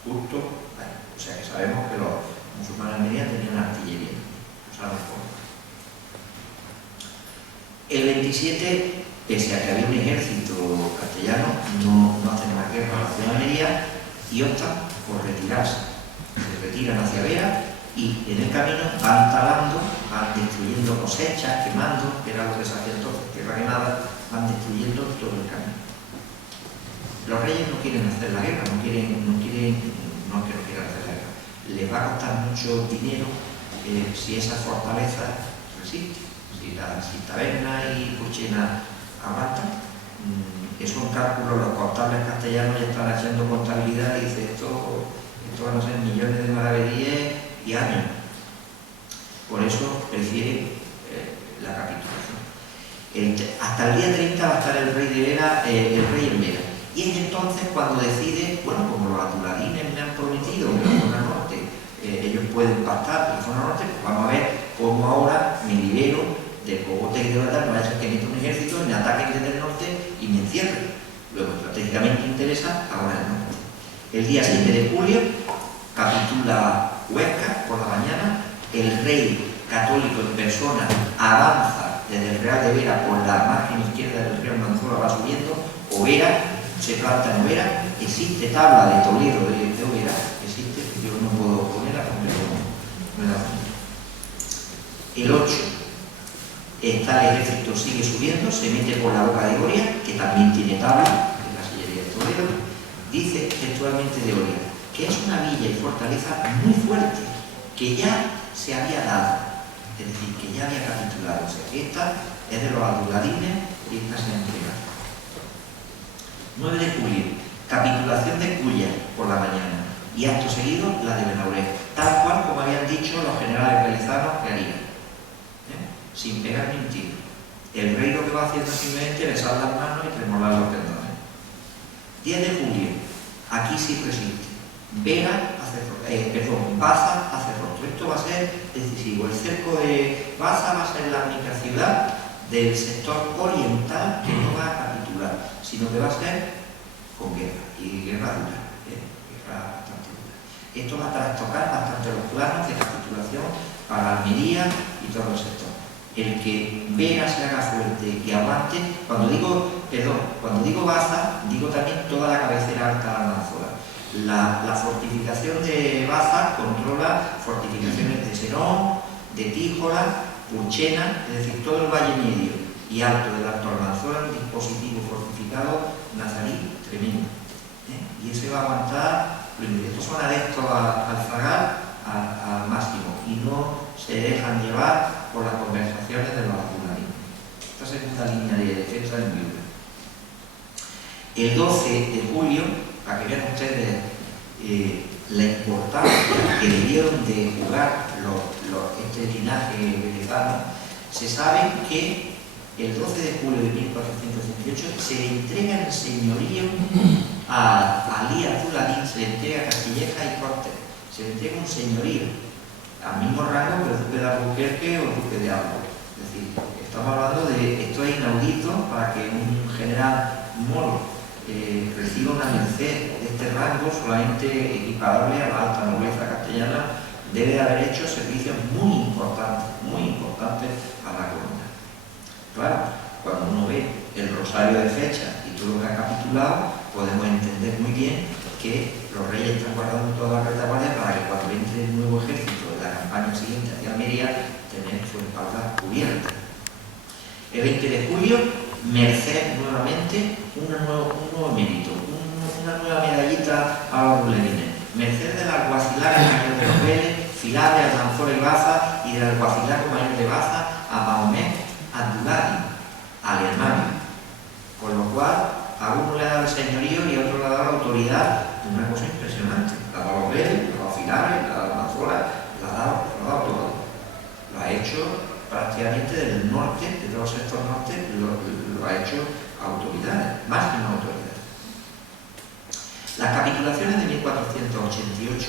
Justo, bueno, o sea que sabemos que los musulmanes de Almería tenían artillería. Lo sabemos cómo. El 27, pese a que había un ejército castellano, no hacen más guerra a la ciudad de Almería y optan por retirarse. Se retiran hacia Vera y en el camino van talando, van destruyendo cosechas, quemando, que era lo que se hacía entonces, tierra quemada, van destruyendo todo el camino. Los reyes no quieren hacer la guerra, no es que no quieran hacer la guerra. Les va a costar mucho dinero si esa fortaleza resiste, si Taberna y Puchena aguantan. Es un cálculo, los contables castellanos ya están haciendo contabilidad y dicen esto van a ser millones de maravedíes y años. Por eso prefieren la capitulación. Hasta el día 30 va a estar el rey de Vera, el rey en Vera. Y es entonces cuando decide, bueno, como los atuladines me han prometido en la zona norte, ellos pueden pactar en la zona norte, pues vamos a ver cómo ahora me libero de Cogote y de Batán, no vaya a ser que meta un ejército, me ataquen desde el norte y me encierren. Luego, estratégicamente interesa ahora el norte. El día 7 de julio capitula Huesca por la mañana, el rey católico en persona avanza desde el Real de Vera por la margen izquierda del río Manzora, va subiendo, Overa, se planta en Overa, existe tabla de Toledo de Overa, existe, yo no puedo ponerla porque no me da punto. El 8 está el ejército, sigue subiendo, se mete por la Boca de Oria, que también tiene tabla, en la sillería de Toledo, dice textualmente de Oria, que es una villa y fortaleza muy fuerte, que ya se había dado, es decir, que ya había capitulado. O sea, que esta es de los aduladines y esta se ha entregado. 9 de julio, capitulación de Cuya por la mañana y acto seguido la de Benauré, tal cual como habían dicho los generales realizados que harían, sin pegar ni un tiro. El rey lo que va haciendo simplemente besar las manos y tremolar los tendones. 10 de julio, aquí sí resiste. Baza hace rostro. Esto va a ser decisivo. El cerco de Baza va a ser la única ciudad del sector oriental que no va a capitular, sino que va a ser con guerra, y guerra dura, guerra bastante dura. Esto va a trastocar bastante los planos de capitulación para Almería y todo el sector. El que Vera se haga fuerte y aguante, cuando digo Baza, digo también toda la cabecera alta de la Almanzora. La fortificación de Baza controla fortificaciones de Serón, de Tíjola, Purchena, es decir, todo el valle medio y alto del Alto Almanzora, un dispositivo fortificado nazarí tremendo. Y ese va a aguantar, estos son adeptos al zagal al máximo y no se dejan llevar por las conversaciones de los aduladines. Esta segunda línea de defensa en Viura. El 12 de julio, para que vean ustedes la importancia que debieron de jugar este linaje venezolano, se sabe que el 12 de julio de 1418 se le entrega el señorío a Ali Aduladín, se le entrega a Castilleja y Cortes, se le entrega un señorío al mismo rango que el duque de Albuquerque o el duque de Alba. Es decir, estamos hablando de, esto es inaudito para que un general moro reciba una merced de este rango, solamente equiparable a la alta nobleza castellana. Debe de haber hecho servicios muy importantes a la corona. Claro, cuando uno ve el rosario de fechas y todo lo que ha capitulado, podemos entender muy bien que los reyes están guardando toda la retaguardia para que cuando entre el nuevo ejército de la campaña siguiente hacia Almería, tener su espalda cubierta. El 20 de julio, merced nuevamente un nuevo mérito, una nueva medallita a los bulerines. Merced del alguacilaje mayor de los Vélez, Filade, Almanzora y Baza, y del alguacilaje mayor de Baza a Mahomet Abdullahi, al hermano. Con lo cual, a uno le ha dado el señorío y a otro le ha dado la autoridad de una cosa impresionante. La ha dado a los Vélez, la ha dado a Filade, la ha dado a Almanzora, la ha dado todo. Lo ha hecho prácticamente del norte, de todo el sector norte, lo ha hecho autoridades, máximas autoridades. Las capitulaciones de 1488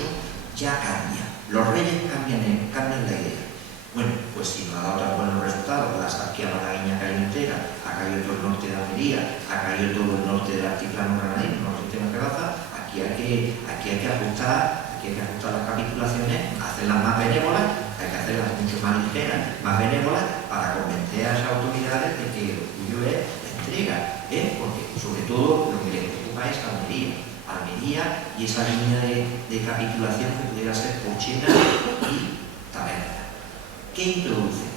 ya cambian, los reyes cambian la idea. Bueno, pues si no ha dado tan buenos resultados, la Sarquía malagueña ha caído entera, ha caído todo el norte de Almería, ha caído todo el norte del altiplano granadino, no los sistemas de Baza, aquí hay que ajustar las capitulaciones, hacerlas más benévolas, hay que hacerlas mucho más ligeras, más benévolas, para convencer a esas autoridades de que lo suyo es entrega, porque sobre todo lo que les preocupa es Almería y esa línea de capitulación que pudiera ser Purchena y Taberna. ¿Qué introduce?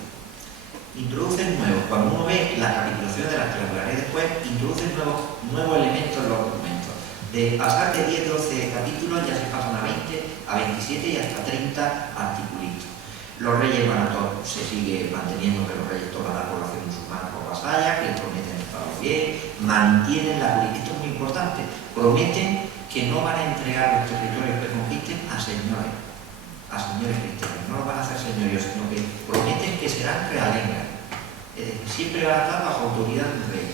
Introduce nuevos, cuando uno ve las capitulaciones de las que hablaré después, introduce nuevos elementos en los documentos. De pasar de 10-12 capítulos ya se pasan a 20, a 27 y hasta 30 articulitos. Los reyes van a todos, se sigue manteniendo que los reyes toman la población musulmana por vasalla, que prometen estar bien, mantienen la política. Esto es muy importante. Prometen que no van a entregar los territorios que conquisten a señores cristianos. No los van a hacer señorios, sino que prometen que serán realengas. Es decir, siempre van a estar bajo autoridad del rey.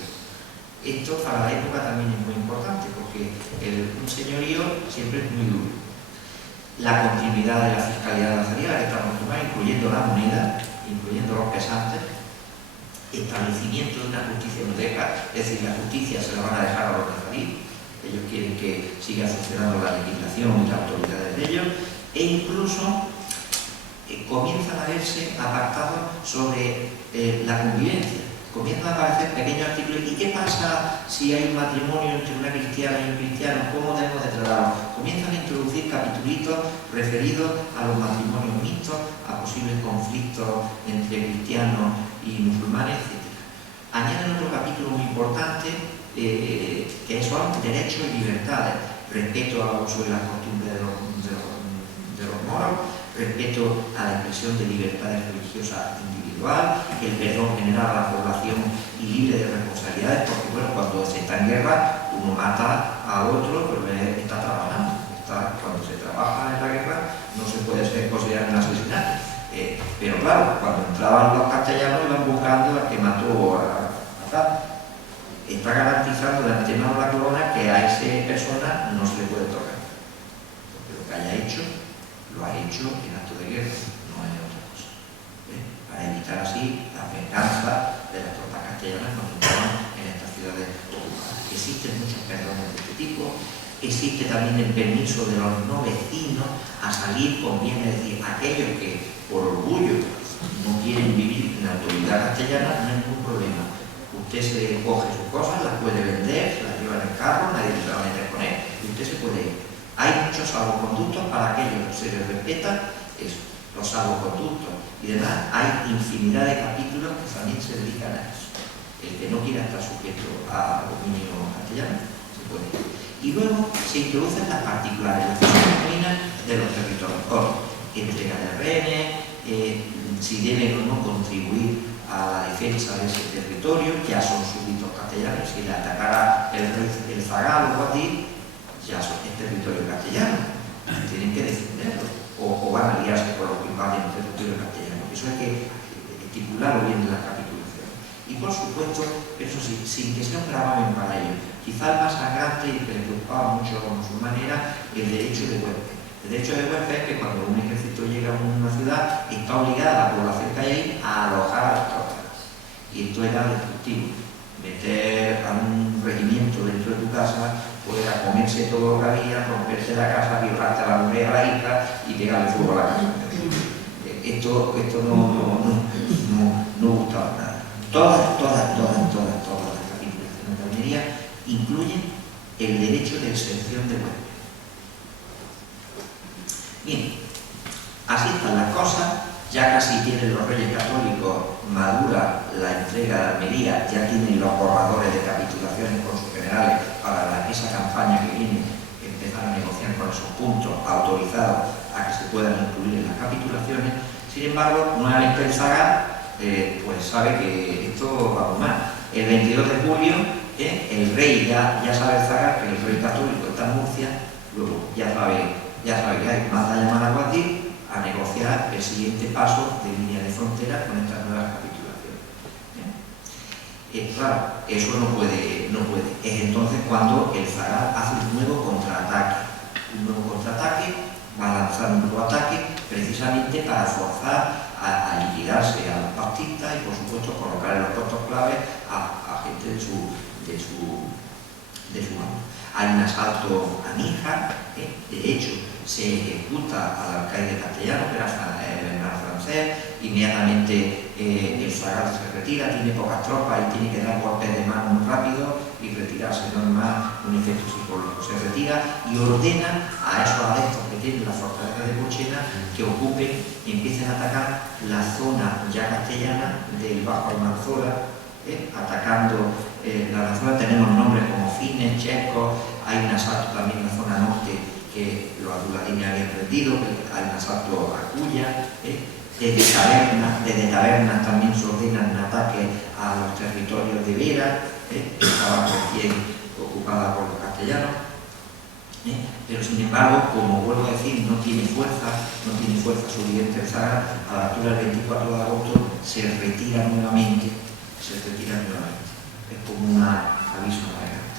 Esto para la época también es muy importante porque un señorío siempre es muy duro. La continuidad de la fiscalidad nazaria, que estamos tomando, incluyendo la moneda, incluyendo los pesantes, establecimiento de una justicia mudeja, es decir, la justicia se la van a dejar a los nazaríes, ellos quieren que siga funcionando la legislación y las autoridades de ellos, e incluso comienzan a verse apartados sobre la convivencia. Comienzan a aparecer pequeños artículos. ¿Y qué pasa si hay un matrimonio entre una cristiana y un cristiano? ¿Cómo debemos de tratarlo? Comienzan a introducir capitulitos referidos a los matrimonios mixtos, a posibles conflictos entre cristianos y musulmanes, etc. Añaden otro capítulo muy importante que son derechos y libertades, respeto al uso de las costumbres de los moros, respeto a la expresión de libertades religiosas individual, el perdón general a la población y libre de responsabilidades, porque bueno, cuando se está en guerra uno mata a otro, pero está trabajando. Cuando se trabaja en la guerra no se puede considerar un asesinato. Pero claro, cuando entraban los castellanos iban buscando al que mató a tal. Está garantizando de antemano la corona que a esa persona no se le puede tocar. Porque lo que haya hecho, lo ha hecho en acto de guerra, no en otra cosa. Para evitar así la venganza de las tropas castellanas cuando estaban en estas ciudades ocupadas. Existen muchos perdones de este tipo. Existe también el permiso de los no vecinos a salir con bienes, es decir, aquellos que por orgullo no quieren vivir en la autoridad castellana, no hay ningún problema. Usted se coge sus cosas, las puede vender, se las lleva en el carro, nadie se va a meter con él, y usted se puede ir. Hay muchos salvoconductos para aquellos que se les respeta eso, los salvoconductos. Y demás, hay infinidad de capítulos que también se dedican a eso. El que no quiera estar sujeto a dominio castellano, se puede ir. Y luego se introducen las particularidades genuinas de los territorios, como entrega de rehenes, si deben o no contribuir a la defensa de ese territorio, ya son súbditos castellanos, si le atacara el zagal o así, ya es territorio castellano, tienen que defenderlo, o van a aliarse con los que invaden el territorio castellano. Eso hay que estipularlo bien en las capitulaciones. Y por supuesto, eso sí, sin que sea un gravamen para ellos. Quizá el más sangrante y que le preocupaba mucho a los musulmanes era el derecho de huésped. El derecho de huésped es que cuando un ejército llega a una ciudad, está obligada la población que hay ahí a alojar a las tropas. Y esto era destructivo. Meter a un regimiento dentro de tu casa, pues a comerse todo lo que había, romperse la casa, violarte a la mujer, a la hija y pegarle fuego a la casa. Esto no gustaba nada. Todas las capitulaciones de Almería incluyen el derecho de exención de huésped. Bien, así están las cosas. Ya casi tienen los reyes católicos madura la entrega de Almería, ya tienen los borradores de capitulaciones con sus generales para esa campaña que viene, empezar a negociar con esos puntos autorizados a que se puedan incluir en las capitulaciones. Sin embargo, nuevamente el zagal pues sabe que esto va muy mal. El 22 de julio el rey ya sabe el zagal que el rey católico está en Murcia, luego ya sabe que hay, manda a llamar a Guadix a negociar el siguiente paso de línea de frontera con estas nuevas capitulaciones. Claro, eso no puede. Es entonces cuando el zagal hace un nuevo contraataque, va a lanzar un nuevo ataque precisamente para forzar a liquidarse a los pactistas y por supuesto colocar en los puestos claves a gente de su mano. Hay un asalto a Níjar, de hecho se ejecuta al alcaide castellano, que era el hermano francés. Inmediatamente el zagal se retira, tiene pocas tropas y tiene que dar golpes de mano muy rápido y retirarse, no es más un efecto psicológico. Se retira y ordena a esos adeptos que tienen la fortaleza de Pochena que ocupen y empiecen a atacar la zona ya castellana del Bajo Almanzora, atacando la Venezuela tenemos nombres como Fines, Chescos, hay un asalto también en la zona norte que los aduladines habían rendido, hay un asalto a Cuya, desde tabernas también se ordenan ataques a los territorios de Vera, que estaban recién ocupada por los castellanos, pero sin embargo, como vuelvo a decir, no tiene fuerza suficiente el Zagara. A la altura del 24 de agosto se retira nuevamente, es como un aviso navegante.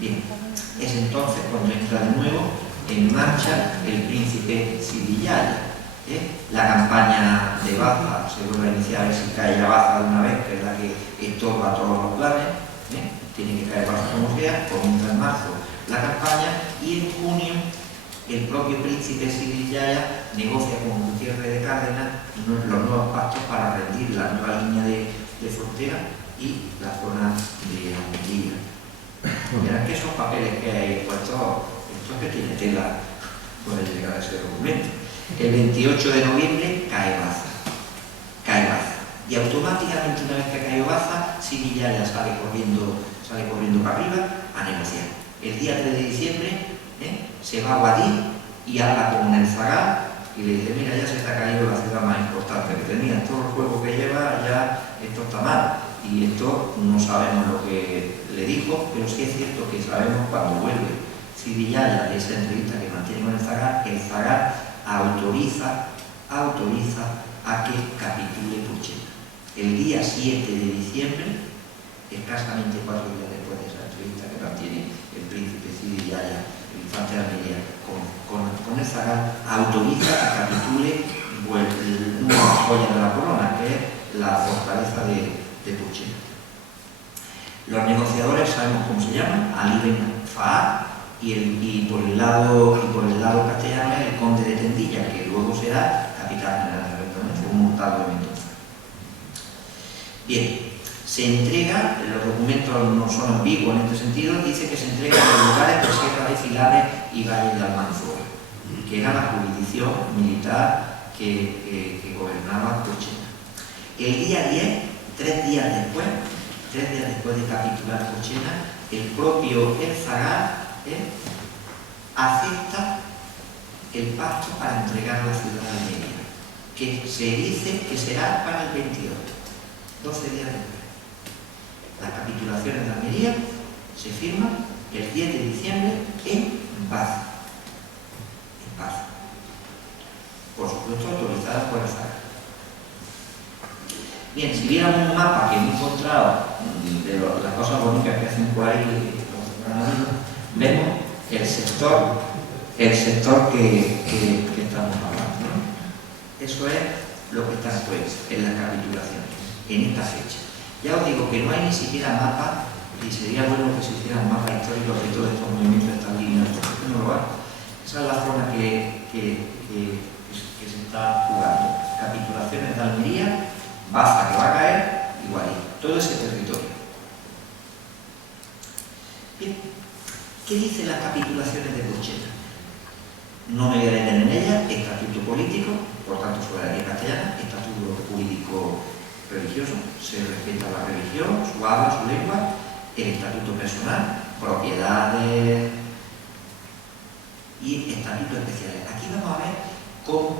Bien, es entonces cuando entra de nuevo en marcha el príncipe Sivillaya. La campaña de Baza se vuelve a iniciar, a ver si cae ya Baza de una vez, que es la que estorba todos los planes, tiene que caer Baza como sea, comienza en marzo la campaña y en junio el propio príncipe Sivillaya negocia con Gutiérrez de Cárdenas los nuevos pactos para rendir la nueva línea de frontera y la zona de Almería. Verán que esos papeles que hay puestos, esto es que tiene tela, puede llegar a ese documento. El 28 de noviembre cae Baza. Y automáticamente, una vez que ha caído Baza, Sivillaya sale corriendo para arriba a negociar. El día 3 de diciembre se va a Guadix y habla con el Zagá y le dice: mira, ya se te ha caído la ciudad más importante que tenía, todo el juego que lleva, ya esto está mal. Y esto no sabemos lo que le dijo, pero sí es cierto que sabemos cuando vuelve Sivillaya de esa entrevista que mantiene con el Zagá autoriza a que capitule Puchena. El día 7 de diciembre, escasamente 4 días después de esa entrevista que mantiene el príncipe Sivillaya, el infante de Almería, con el Zagá, autoriza a que capitule una joya de la corona, que es la fortaleza de Puchena. Los negociadores sabemos cómo se llaman: Ali Ben Fahad, y por el lado castellano es el conde de Tendilla, que luego será capitán general de Mendoza, un montado de Mendoza. Bien, se entrega, los documentos no son ambiguos en este sentido, dice que se entrega en los lugares de Sierra de Filares y Valle de Almanzora, que era la jurisdicción militar que gobernaba Puchena. El día 10, 3 días después de capitular Puchena, el propio El Zagá acepta el pacto para entregar la ciudad de Almería, que se dice que será para el 22, 12 días después. Las capitulaciones de Almería se firman el 10 de diciembre en Baza. Por supuesto, autorizadas por el Zagá. Bien, si viéramos un mapa que he encontrado de las cosas bonitas que hacen por ahí los granadinos, vemos el sector que estamos hablando, ¿no? Eso es lo que está pues en las capitulaciones, en esta fecha. Ya os digo que no hay ni siquiera mapa, y sería bueno que se hicieran mapas históricos de todos estos movimientos, estas líneas, porque no lo hay. Esa es la zona que se está jugando. Capitulaciones de Almería, Baza, que va a caer, igual, todo ese territorio. Bien, ¿qué dicen las capitulaciones de Puchena? No me voy a detener en ellas: estatuto político, por tanto soberanía castellana; estatuto jurídico religioso, se respeta la religión, su habla, su lengua; el estatuto personal, propiedades, y estatutos especiales. Aquí vamos a ver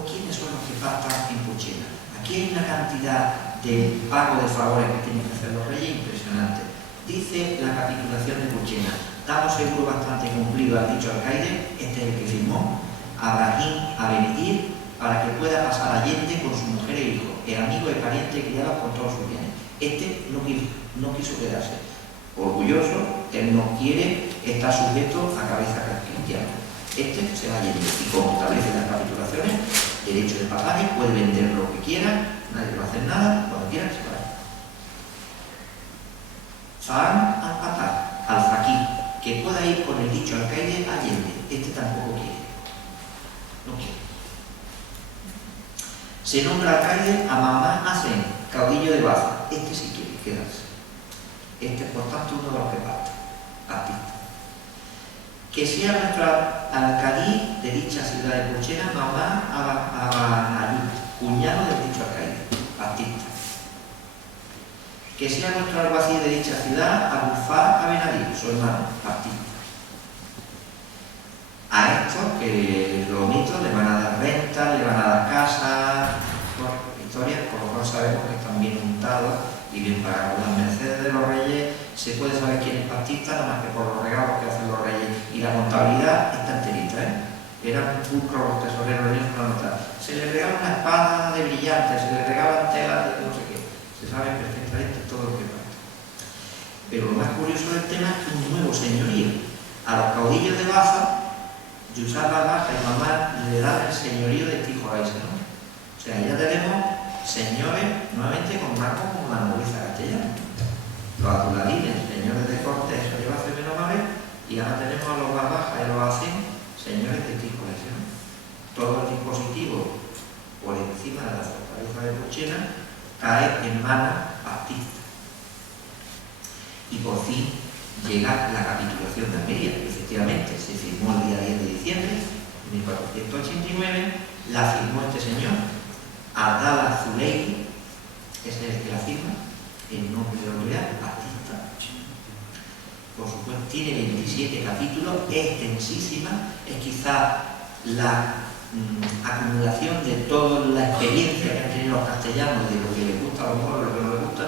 quiénes son los que pactan en Puchena. Aquí hay una cantidad de pago de favores que tienen que hacer los reyes impresionante. Dice la capitulación de Puchena: damos seguro bastante cumplido al dicho alcaide, este es el que firmó, Abrahim Abenir, para que pueda pasar Allende con su mujer e hijo, amigo y pariente criados con todos sus bienes. Este no quiso quedarse. Orgulloso, él no quiere estar sujeto a cabeza cristiana. Este se va a Allende, y como establece las capitulaciones, derecho de pasaje, puede vender lo que quiera, nadie le va a hacer nada, cuando quiera se va. Zahán al-Fatar, al-Fakir, que pueda ir con el dicho alcaide a Allende. Este tampoco quiere. No quiere. Se nombra alcaide a Mamá Hacén, caudillo de Baza. Este sí quiere quedarse. Este es, por tanto, uno de los que pacta. Artista. Que sea nuestro alcalí de dicha ciudad de Puchena, Mamá Abanayú, cuñado del dicho alcaide. Artista. que sea nuestro alguacil de dicha ciudad, Abulfaz Abenadí, su hermano, artista. A estos que los mitos le van a dar rentas, le van a dar casas, historias, por lo cual sabemos que están bien montados y bien pagados. Las mercedes de los reyes se puede saber quién es pactista, nada más que por los regalos que hacen los reyes. Y la contabilidad está enterita, ¿eh? Eran pulcros los tesoreros, ellos no notan. Se les regala una espada de brillantes, se les regalan telas de no sé qué. Se sabe perfectamente todo lo que pasa. Pero lo más curioso del tema es que un nuevo señorío. A los caudillos de Baza, Yusuf Baza y Mamá le dan el señorío de Tijoraisa, ¿no? O sea, ya tenemos señores nuevamente con marcos como la nobleza castellana. Los aduladines, señores de corte, eso lleva hace menos mal, y ahora tenemos a los barbajas y los hacen señores de Tijoraisa, ¿no? Todo el dispositivo por encima de la fortaleza de Puchena cae en manos baptistas. Y por fin llega la capitulación de Almería. Efectivamente, se firmó el día 10 de diciembre de 1489, la firmó este señor, Abdallah Zuleili, es el que la firma, en nombre de la autoridad, baptista. Por supuesto, tiene 27 capítulos, es extensísima, es quizá la acumulación de toda la experiencia que han tenido los castellanos, de lo que les gusta a los moros, lo que no les gusta.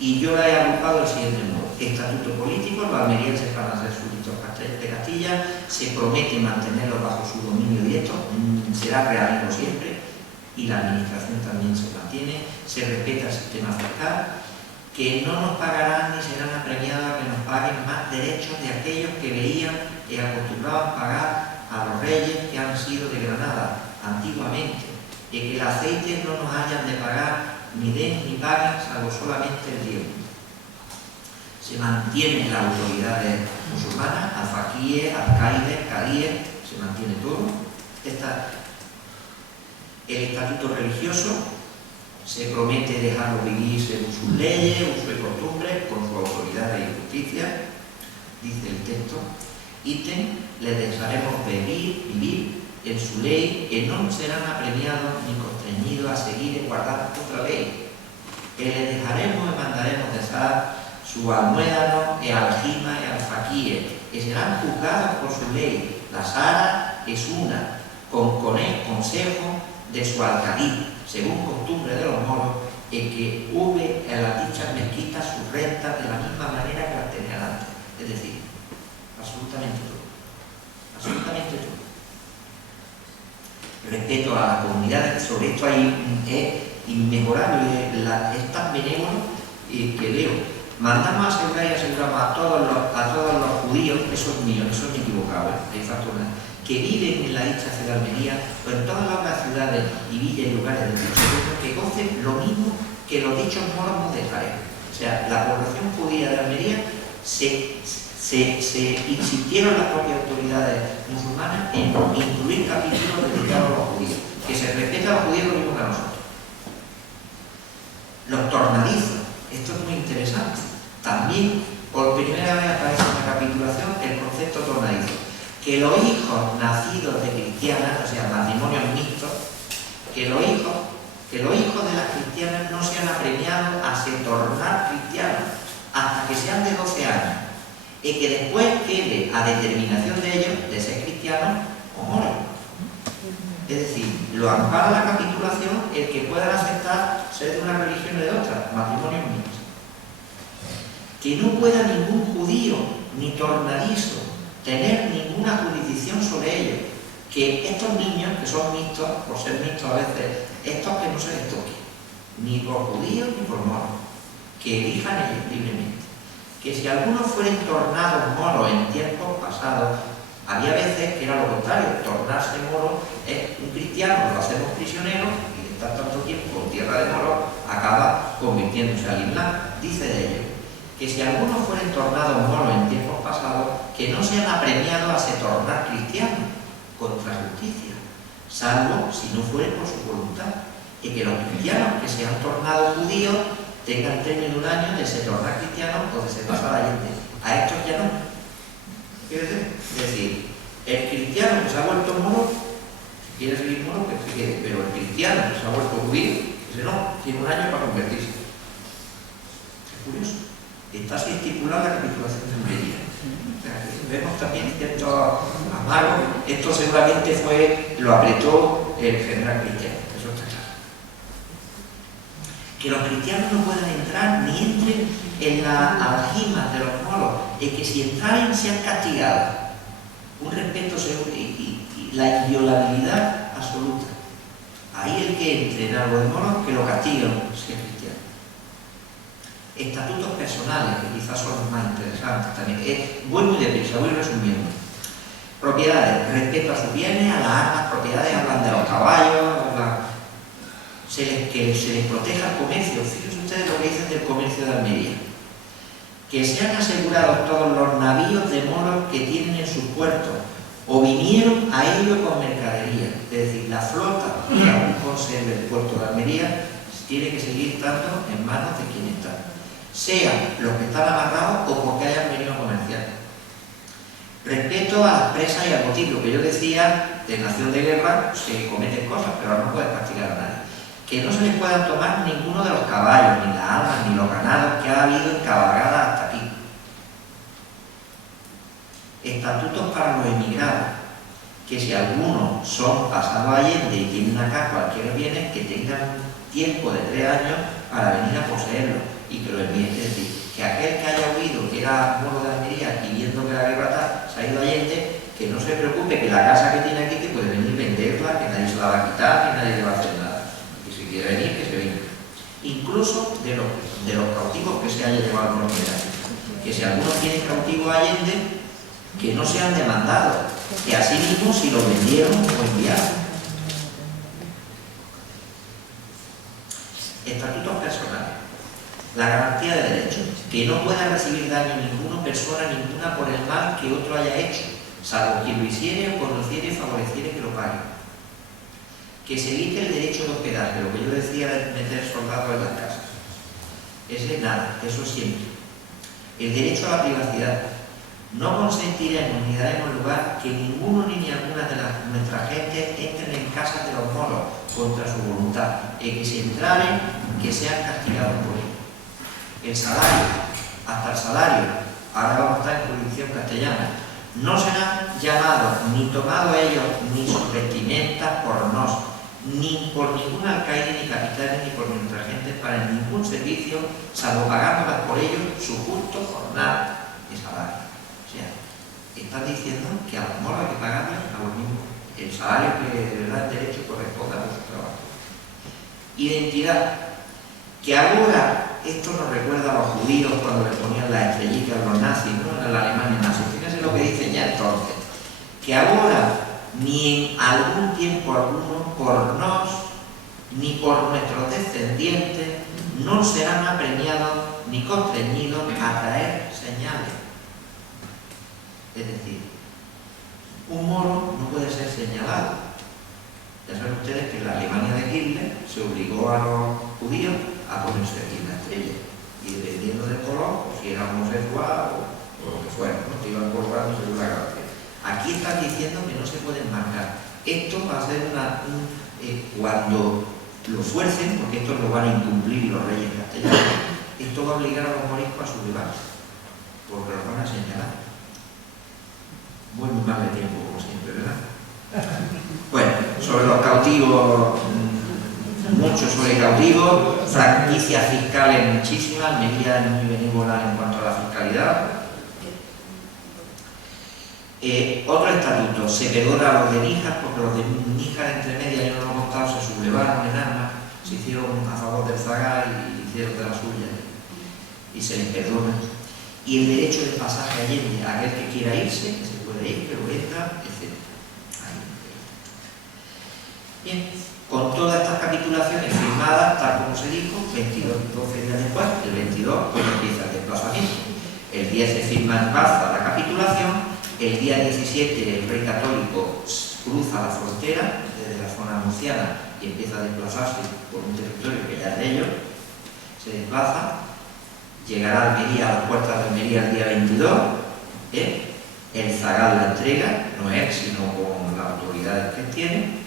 Y yo la he agrupado del siguiente modo: estatuto político, los almerienses van a ser súbditos de Castilla, se promete mantenerlos bajo su dominio directo, será realengo siempre, y la administración también se mantiene, se respeta el sistema fiscal, que no nos pagarán ni serán apremiados a que nos paguen más derechos de aquellos que veían y acostumbraban pagar a los reyes que han sido de Granada antiguamente, y que el aceite no nos hayan de pagar ni den ni paguen, salvo solamente el tiempo. Se mantienen las autoridades musulmanas, alfaquíes, alcaides, cadíes, se mantiene todo. El estatuto religioso se promete dejarlo vivir según sus leyes, uso y costumbres, con su autoridad y justicia, dice el texto. Ítem, les dejaremos vivir en su ley, que no serán apremiados ni constreñidos a seguir y guardar otra ley. Que les dejaremos y mandaremos dejar su almuédano y aljima y alfaquíes, que serán juzgados por su ley. La sara es una, con el consejo de su alcalí, según costumbre de los moros, y que hube en las dichas mezquitas sus rentas de la misma manera que las tenían antes. Es decir, absolutamente todo. Absolutamente todo. Respeto a las comunidades, sobre esto es inmejorable, es tan benévolo que leo. Mandamos a asegurar y aseguramos a todos los judíos, eso es mío, eso es equivocado, hay facturas, que viven en la dicha ciudad de Almería o en todas las otras ciudades y villas y lugares del dicho pueblo, que gocen lo mismo que los dichos moros mudejares. O sea, la población judía de Almería se insistieron las propias autoridades musulmanas en incluir capítulos dedicados a los judíos, que se respeta a los judíos lo mismo que a nosotros. Los tornadizos, esto es muy interesante. También, por primera vez aparece en la capitulación el concepto tornadizo, que los hijos nacidos de cristianas, o sea, matrimonios mixtos, que los hijos de las cristianas no sean apremiados a se tornar cristianos hasta que sean de 12 años, y que después quede a determinación de ellos de ser cristianos o moros. Es decir, lo ampara la capitulación el que puedan aceptar ser de una religión o de otra, matrimonios mixtos. Que no pueda ningún judío ni tornadizo tener ninguna jurisdicción sobre ellos. Que estos niños, que son mixtos, por ser mixtos a veces, estos que no se les toque, ni por judíos ni por moros, que elijan ellos libremente. Que si algunos fueren tornados moros en tiempos pasados, había veces que era lo contrario, tornarse moro es un cristiano, lo hacemos prisionero y de estar tanto tiempo en tierra de moros acaba convirtiéndose al Islam. Dice de ellos que si algunos fueren tornados moros en tiempos pasados, que no sean apremiados a se tornar cristianos contra justicia, salvo si no fueren por su voluntad, y que los cristianos que se han tornado judíos tengan término de un año de se tornar cristianos o de se pasar a gente. A estos ya no. Es decir, el cristiano que se ha vuelto moro, si quiere seguir moro, que se quede, pero el cristiano que se ha vuelto judío, ese no, tiene un año para convertirse. curioso. Está así estipulada la capitulación de Almería. O sea, vemos también cierto amargo. Esto seguramente lo apretó el general Cristiano, eso está claro. Que los cristianos no puedan entrar ni entren en la aljima de los moros, es que si entraren sean castigados. Un respeto seguro y la inviolabilidad absoluta. Ahí el que entre en algo de moros, que lo castiguen si es cristiano. Estatutos personales, que quizás son los más interesantes también. Voy muy deprisa, voy resumiendo. Propiedades, respeto a sus bienes, a las armas, propiedades, hablan de los caballos, que se les proteja el comercio. Fíjense ustedes lo que dicen del comercio de Almería. Que sean asegurados todos los navíos de moros que tienen en sus puertos o vinieron a ello con mercadería. Es decir, la flota que aún conserve el puerto de Almería tiene que seguir estando en manos de quien está. Sean los que están amarrados o porque hayan venido a comerciar. Respeto a las presas y al botín, lo que yo decía, de nación de guerra se cometen cosas, pero no puedes castigar a nadie. Que no se les puedan tomar ninguno de los caballos, ni las armas, ni los ganados que ha habido en cabalgada hasta aquí. Estatutos para los emigrados, que si algunos son pasados Allende y tienen acá cualquier bienes, que tengan tiempo de 3 años para venir a poseerlo y que lo envíen. Es decir, que aquel que haya huido, que era moro de Almería y viendo que la guerra se ha ido a Allende, que no se preocupe, que la casa que tiene aquí que puede venir venderla, que nadie se la va a quitar, que nadie le va a hacer nada. Que si quiere venir, que se venga. Incluso de los cautivos que se haya llevado al norte de África. Que si algunos tienen cautivo a Allende, que no sean demandados, que así mismo si lo vendieron o enviaron. Estatutos personales. La garantía de derechos, que no pueda recibir daño ninguno, persona ninguna, por el mal que otro haya hecho, salvo quien lo hiciere o conociere y favoreciere que lo pague. Que se evite el derecho de hospedaje, lo que yo decía de meter soldados en las casas. Ese nada, eso siempre. El derecho a la privacidad. No consentiremos ni daremos lugar que ninguno ni alguna de nuestra gente entren en casas de los moros contra su voluntad, y que si entraren, que sean castigados por ello. El salario, hasta el salario, ahora vamos a estar en jurisdicción castellana, no serán llamados ni tomados ellos ni sus vestimentas por nos, ni por ningún alcaide, ni capitán, ni por nuestra gente para ningún servicio, salvo pagándolas por ellos su justo jornal de salario. O sea, están diciendo que a los moros hay que pagarles a los mismos el salario que de verdad el derecho corresponde a su trabajo. Identidad, que ahora esto nos recuerda a los judíos cuando le ponían las estrellitas a los nazis, ¿no? En la Alemania nazi. Fíjense lo que dicen ya entonces, que ahora ni en algún tiempo alguno por nos ni por nuestros descendientes no serán apremiados ni constreñidos a traer señales. Es decir, un moro no puede ser señalado. Ya saben ustedes que en la Alemania de Hitler se obligó a los judíos a ponerse aquí una estrella. Y dependiendo del color, o si era homosexual o lo que fuera, ¿no? Te iban colgando según la gracia. Aquí están diciendo que no se pueden marcar. Esto va a ser cuando lo fuercen, porque esto lo van a incumplir los reyes castellanos, esto va a obligar a los moriscos a sublevarse, porque los van a señalar. Muy mal de tiempo, como siempre, ¿verdad? Bueno, sobre los cautivos, mucho sobre cautivos, franquicias fiscales muchísimas, medidas muy benévolas en cuanto a la fiscalidad. Otro estatuto, se perdona a los de Níjar, porque los de Níjar entre medias, yo no lo he contado, se sublevaron en armas, se hicieron a favor del zagal y hicieron de la suya, y se les perdona. Y el derecho de pasaje a Allende, a aquel que quiera irse, que se puede ir, que lo venda, etc. Bien, con todas estas capitulaciones firmadas, tal como se dijo, 12 días después, el 22, pues empieza el desplazamiento. El 10 se firma en Baza la capitulación, el día 17 el rey católico cruza la frontera desde la zona murciana y empieza a desplazarse por un territorio que ya es de ellos, se desplaza, llegará a Almería, a las puertas de Almería el día 22, el zagal la entrega, no él, sino con las autoridades que tiene,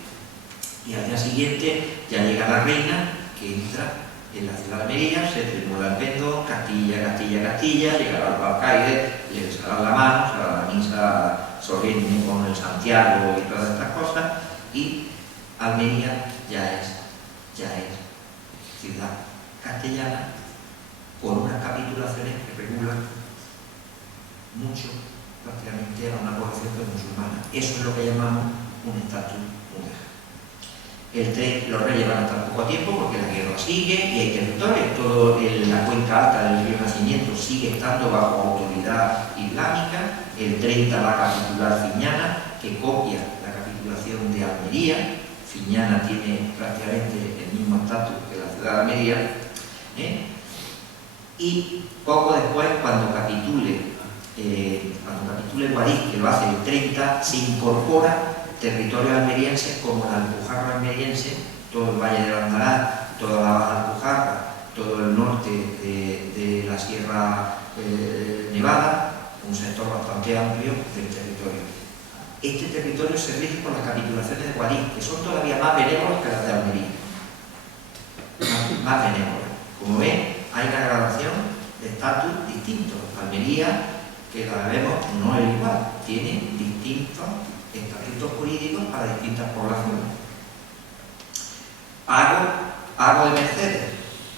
y al día siguiente ya llega la reina, que entra en la ciudad de Almería, se tribula el pendón, Castilla, Castilla, Castilla, llegará al alcaide, le besarán la mano, se hará la misa solemne con el Santiago y todas estas cosas, y Almería ya es ciudad castellana con unas capitulaciones que regulan mucho prácticamente a una población musulmana. Eso es lo que llamamos un estatus mudéjar. Los reyes van a estar poco tiempo porque la guerra sigue y hay territorios. Toda la cuenca alta del río Nacimiento sigue estando bajo autoridad islámica. El 30 va a capitular Fiñana, que copia la capitulación de Almería. Fiñana tiene prácticamente el mismo estatus que la ciudad de Almería. Y poco después, cuando capitule Guadix, que lo hace el 30, se incorpora territorios almerienses como la Alpujarra almeriense, todo el Valle de Andará, toda la Baja Alpujarra, todo el norte de la Sierra Nevada, un sector bastante amplio del territorio. Este territorio se rige por las capitulaciones de Guadix, que son todavía más benévolas que las de Almería. Más benévolas. Como ven, hay una gradación de estatus distinto. Almería, que la vemos, no es igual, tiene distintos estatutos jurídicos para distintas poblaciones. Pago de mercedes.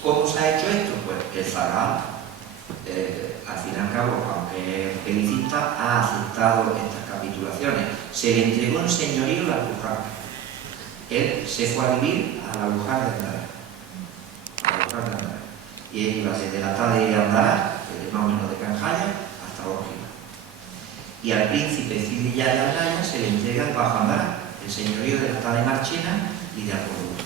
¿Cómo se ha hecho esto? Pues el Zagal, al fin y al cabo, aunque es pelicista, ha aceptado estas capitulaciones. Se le entregó en señorío la Alpujarra. Él se fue a vivir a la Alpujarra de Andará. Y él iba desde la Tade de Andará, más o menos de Canjaya, hasta Órgiva. Y al príncipe Cid Yaya Aldaya se le entrega el Bajo Andará, el señorío de la Tade Marchena y de Apolo.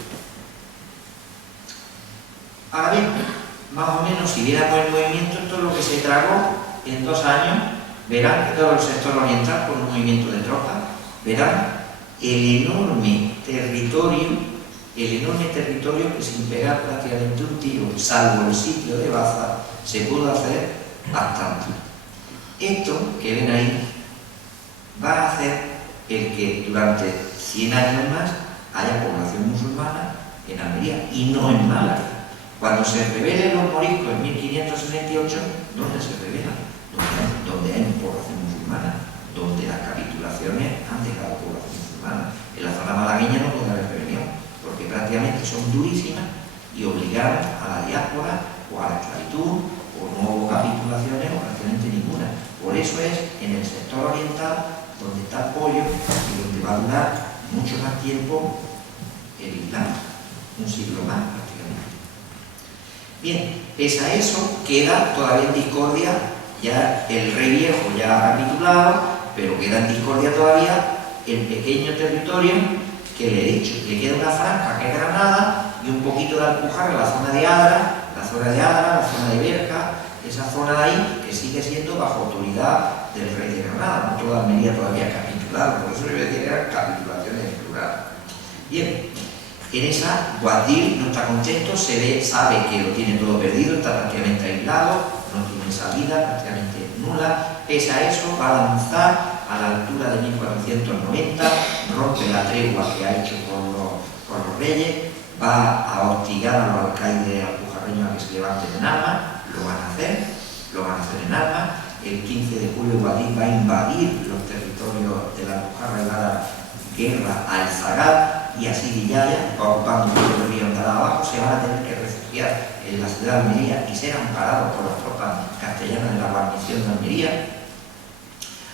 Ahora bien, más o menos, si viéramos el movimiento, esto es lo que se tragó en 2 años. Verán que todo el sector oriental, con un movimiento de tropas, verán el enorme territorio que sin pegar prácticamente un tiro, salvo el sitio de Baza, se pudo hacer bastante. Esto que ven ahí va a hacer el que durante 100 años más haya población musulmana en Almería y no en Málaga. Cuando se rebelen los moriscos en 1568, ¿dónde se rebelan? Donde hay población musulmana, donde las capitulaciones han dejado población musulmana. En la zona malagueña no puede haber rebelión, porque prácticamente son durísimas y obligaron a la diáspora o a la esclavitud, o no hubo capitulaciones o prácticamente ninguna. Por eso es en el sector oriental donde está el pollo y donde va a durar mucho más tiempo el Islam, un siglo más prácticamente. Bien, pese a eso, queda todavía en discordia, ya el rey viejo ya ha capitulado, pero queda en discordia todavía el pequeño territorio que le he dicho, le queda una franja que es Granada y un poquito de Alpujarra, la zona de Adra, la zona de Berja, esa zona de ahí que sigue siendo bajo autoridad del rey de Granada, no toda Almería todavía capitulada, por eso le voy a decir que eran capitulaciones en plural. Bien, en esa Guadix no está contento, sabe que lo tiene todo perdido, está prácticamente aislado, no tiene salida, prácticamente nula. Pese a eso, va a lanzar a la altura de 1490, rompe la tregua que ha hecho con los reyes, va a hostigar a los alcaides alpujarreños a que se levanten en armas, lo van a hacer en armas. El 15 de julio Guadix va a invadir los territorios de la Alpujarra y va a dar guerra al Zagal, y así Villaya va ocupando todo el río Andará abajo, se van a tener que refugiar en la ciudad de Almería y ser amparados por las tropas castellanas de la guarnición de Almería.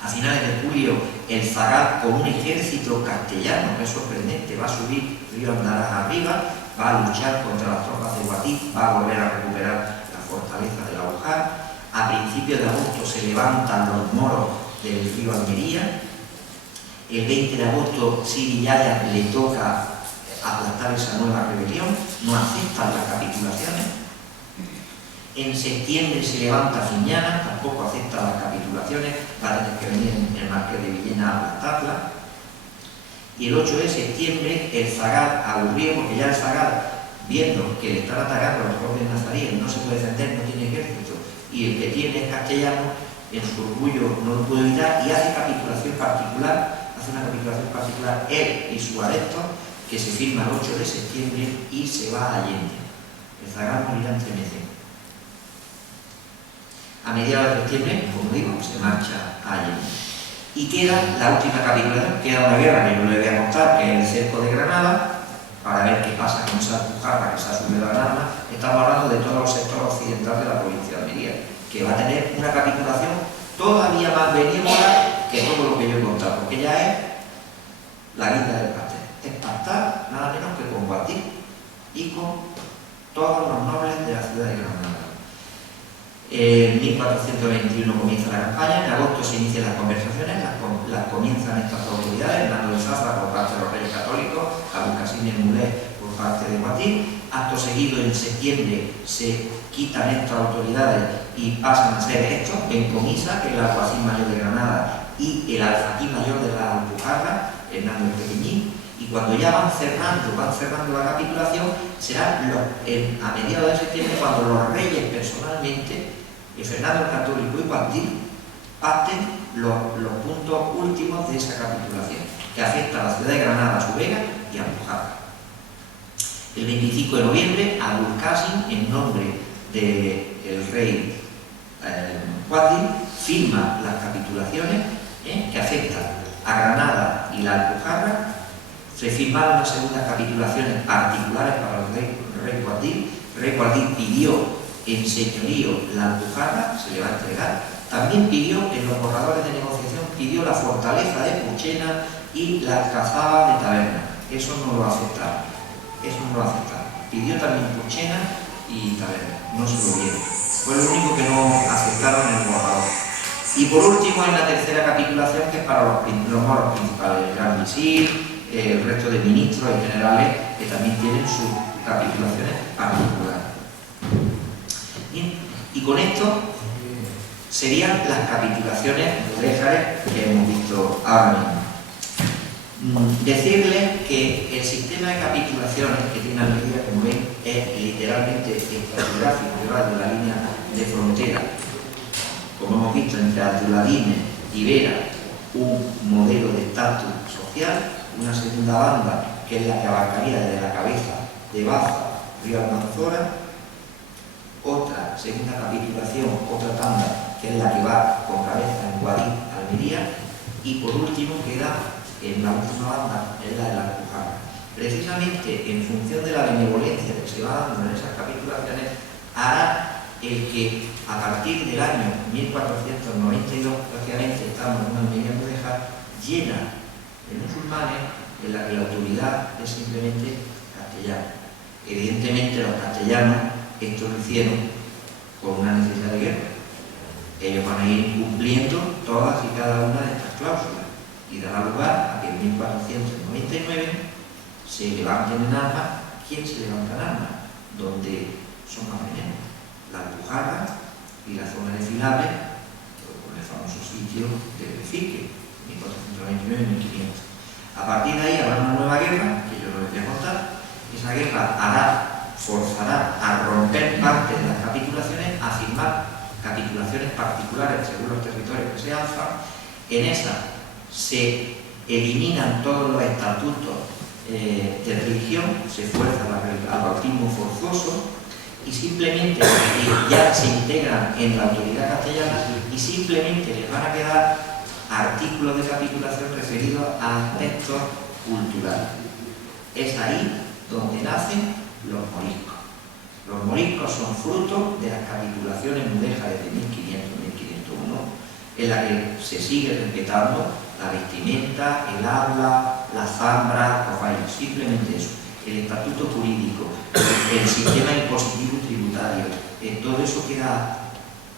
A finales de julio, el Zagal, con un ejército castellano, que es sorprendente, va a subir río Andará arriba, va a luchar contra las tropas de Guadix, va a volver a recuperar la fortaleza de la Alpujarra. A principios de agosto se levantan los moros del río Almería. El 20 de agosto, Cid Yaya le toca aplastar esa nueva rebelión, no aceptan las capitulaciones. En septiembre se levanta Fiñana, tampoco acepta las capitulaciones, va a tener que venir el marqués de Villena a aplastarla. Y el 8 de septiembre, el Zagal, aburrido, porque ya el Zagal, viendo que le están atacando a los propios nazaríes, no se puede defender, no tiene ejército, y el que tiene es castellano, en su orgullo no lo puede evitar y hace capitulación particular. Una capitulación particular, él y su adepto, que se firma el 8 de septiembre y se va a Allende. el zagal morirá en 3 meses. A mediados de septiembre, como digo, se marcha allí. Y queda la última capitulación, queda una guerra que yo le voy a contar, que es el cerco de Granada, para ver qué pasa con esa Alpujarra que se ha subido a Granada. Estamos hablando de todo el sector occidental de la provincia de Almería, que va a tener una capitulación todavía más benévola que todo lo que yo he contado, porque ya es la guinda del pastel. Es pactar nada menos que con Guadix y con todos los nobles de la ciudad de Granada. En 1421 comienza la campaña, en agosto se inician las conversaciones, las comienzan estas autoridades, Hernando de Zafra por parte de los reyes católicos, Abulcasín y Mulé por parte de Guadix. Acto seguido, en septiembre, se quitan estas autoridades y pasan a ser estos, Bencomisa, que es el alguacil mayor de Granada, y el alfaquí mayor de la Alpujarra, Hernando el Pequeñín. Y cuando ya van cerrando la capitulación, será a mediados de septiembre cuando los reyes personalmente, Fernando el Católico y Guadix, pacten los puntos últimos de esa capitulación, que afecta a la ciudad de Granada, a su Vega y a Alpujarra. El 25 de noviembre, Abulcasín, en nombre del rey Guadix, firma las capitulaciones que afectan a Granada y la Alpujarra. Se firmaron las segundas capitulaciones particulares para el rey Guadix. El rey Guadix pidió en señorío la Alpujarra, se le va a entregar. También pidió, en los borradores de negociación, pidió la fortaleza de Puchena y la alcazaba de Taberna. Eso no lo aceptaron. Pidió también Puchena y Taberna. No se lo dieron. Fue lo único que no aceptaron en el borrador. Y por último, en la tercera capitulación, que es para los moros principales, el gran visir, el resto de ministros y generales, que también tienen sus capitulaciones particulares. Bien, y con esto serían las capitulaciones mudéjares que hemos visto ahora mismo. Decirles que el sistema de capitulaciones que tiene Almería, como ven, es literalmente estratigráfico, que va de la línea de frontera, como hemos visto, entre Alduladines y Vera, un modelo de estatus social, una segunda banda, que es la que abarcaría desde la cabeza de Baza, Río Almanzora, otra segunda capitulación, otra tanda, que es la que va con cabeza en Guadix, Almería, y por último queda en la última banda, es la de la Alpujarra. Precisamente en función de la benevolencia que se va dando en esas capitulaciones, hará el que a partir del año 1492, prácticamente estamos en una Almería mudéjar llena de musulmanes, en la que la autoridad es simplemente castellana. Evidentemente los castellanos esto lo hicieron con una necesidad de guerra. Ellos van a ir cumpliendo todas y cada una de estas cláusulas y dará lugar a que en 1499 se levanten en armas. ¿Quién se levanta en armas? Donde son más venenos, la Alpujarra y la zona de Filabre, con el famoso sitio de Befique, 1499-1500. A partir de ahí habrá una nueva guerra, que yo no les voy a contar. Esa guerra forzará a romper parte de las capitulaciones, a firmar capitulaciones particulares según los territorios que se alzan. En esa se eliminan todos los estatutos de religión, se fuerza al bautismo forzoso y simplemente ya se integran en la autoridad castellana y simplemente les van a quedar artículos de capitulación referidos a aspectos culturales. Es ahí donde nacen los moriscos. Los moriscos son fruto de las capitulaciones mudéjares de 1500-1501, en la que se sigue respetando la vestimenta, el habla, la zambra, los bailes, simplemente eso. El estatuto jurídico, el sistema impositivo y tributario, todo eso queda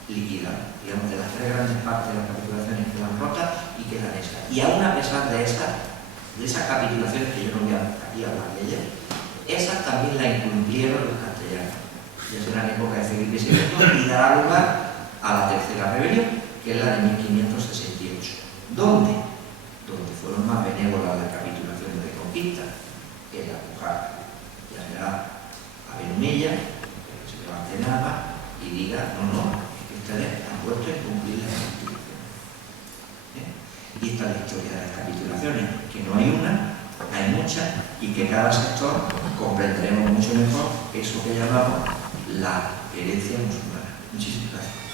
liquidado. Digamos, de las tres grandes partes de las capitulaciones quedan rotas y quedan esas. Y aún a pesar de esas capitulaciones, que yo no voy aquí a hablar de ellas, esas también las incumplieron los castellanos. Ya será en época de Felipe II y dará lugar a la tercera rebelión, que es la de 1568. ¿Dónde? Donde fueron más benévolas las capitulaciones de conquista, que es la Alpujarra. Ya será a Benumella, que se levante en armas y diga, no, es que ustedes han puesto en cumplir las capitulaciones. Y esta es la historia de las capitulaciones, que no hay una, hay muchas. muchas y que cada sector comprenderemos mucho mejor eso que llamamos la herencia musulmana. Muchísimas gracias.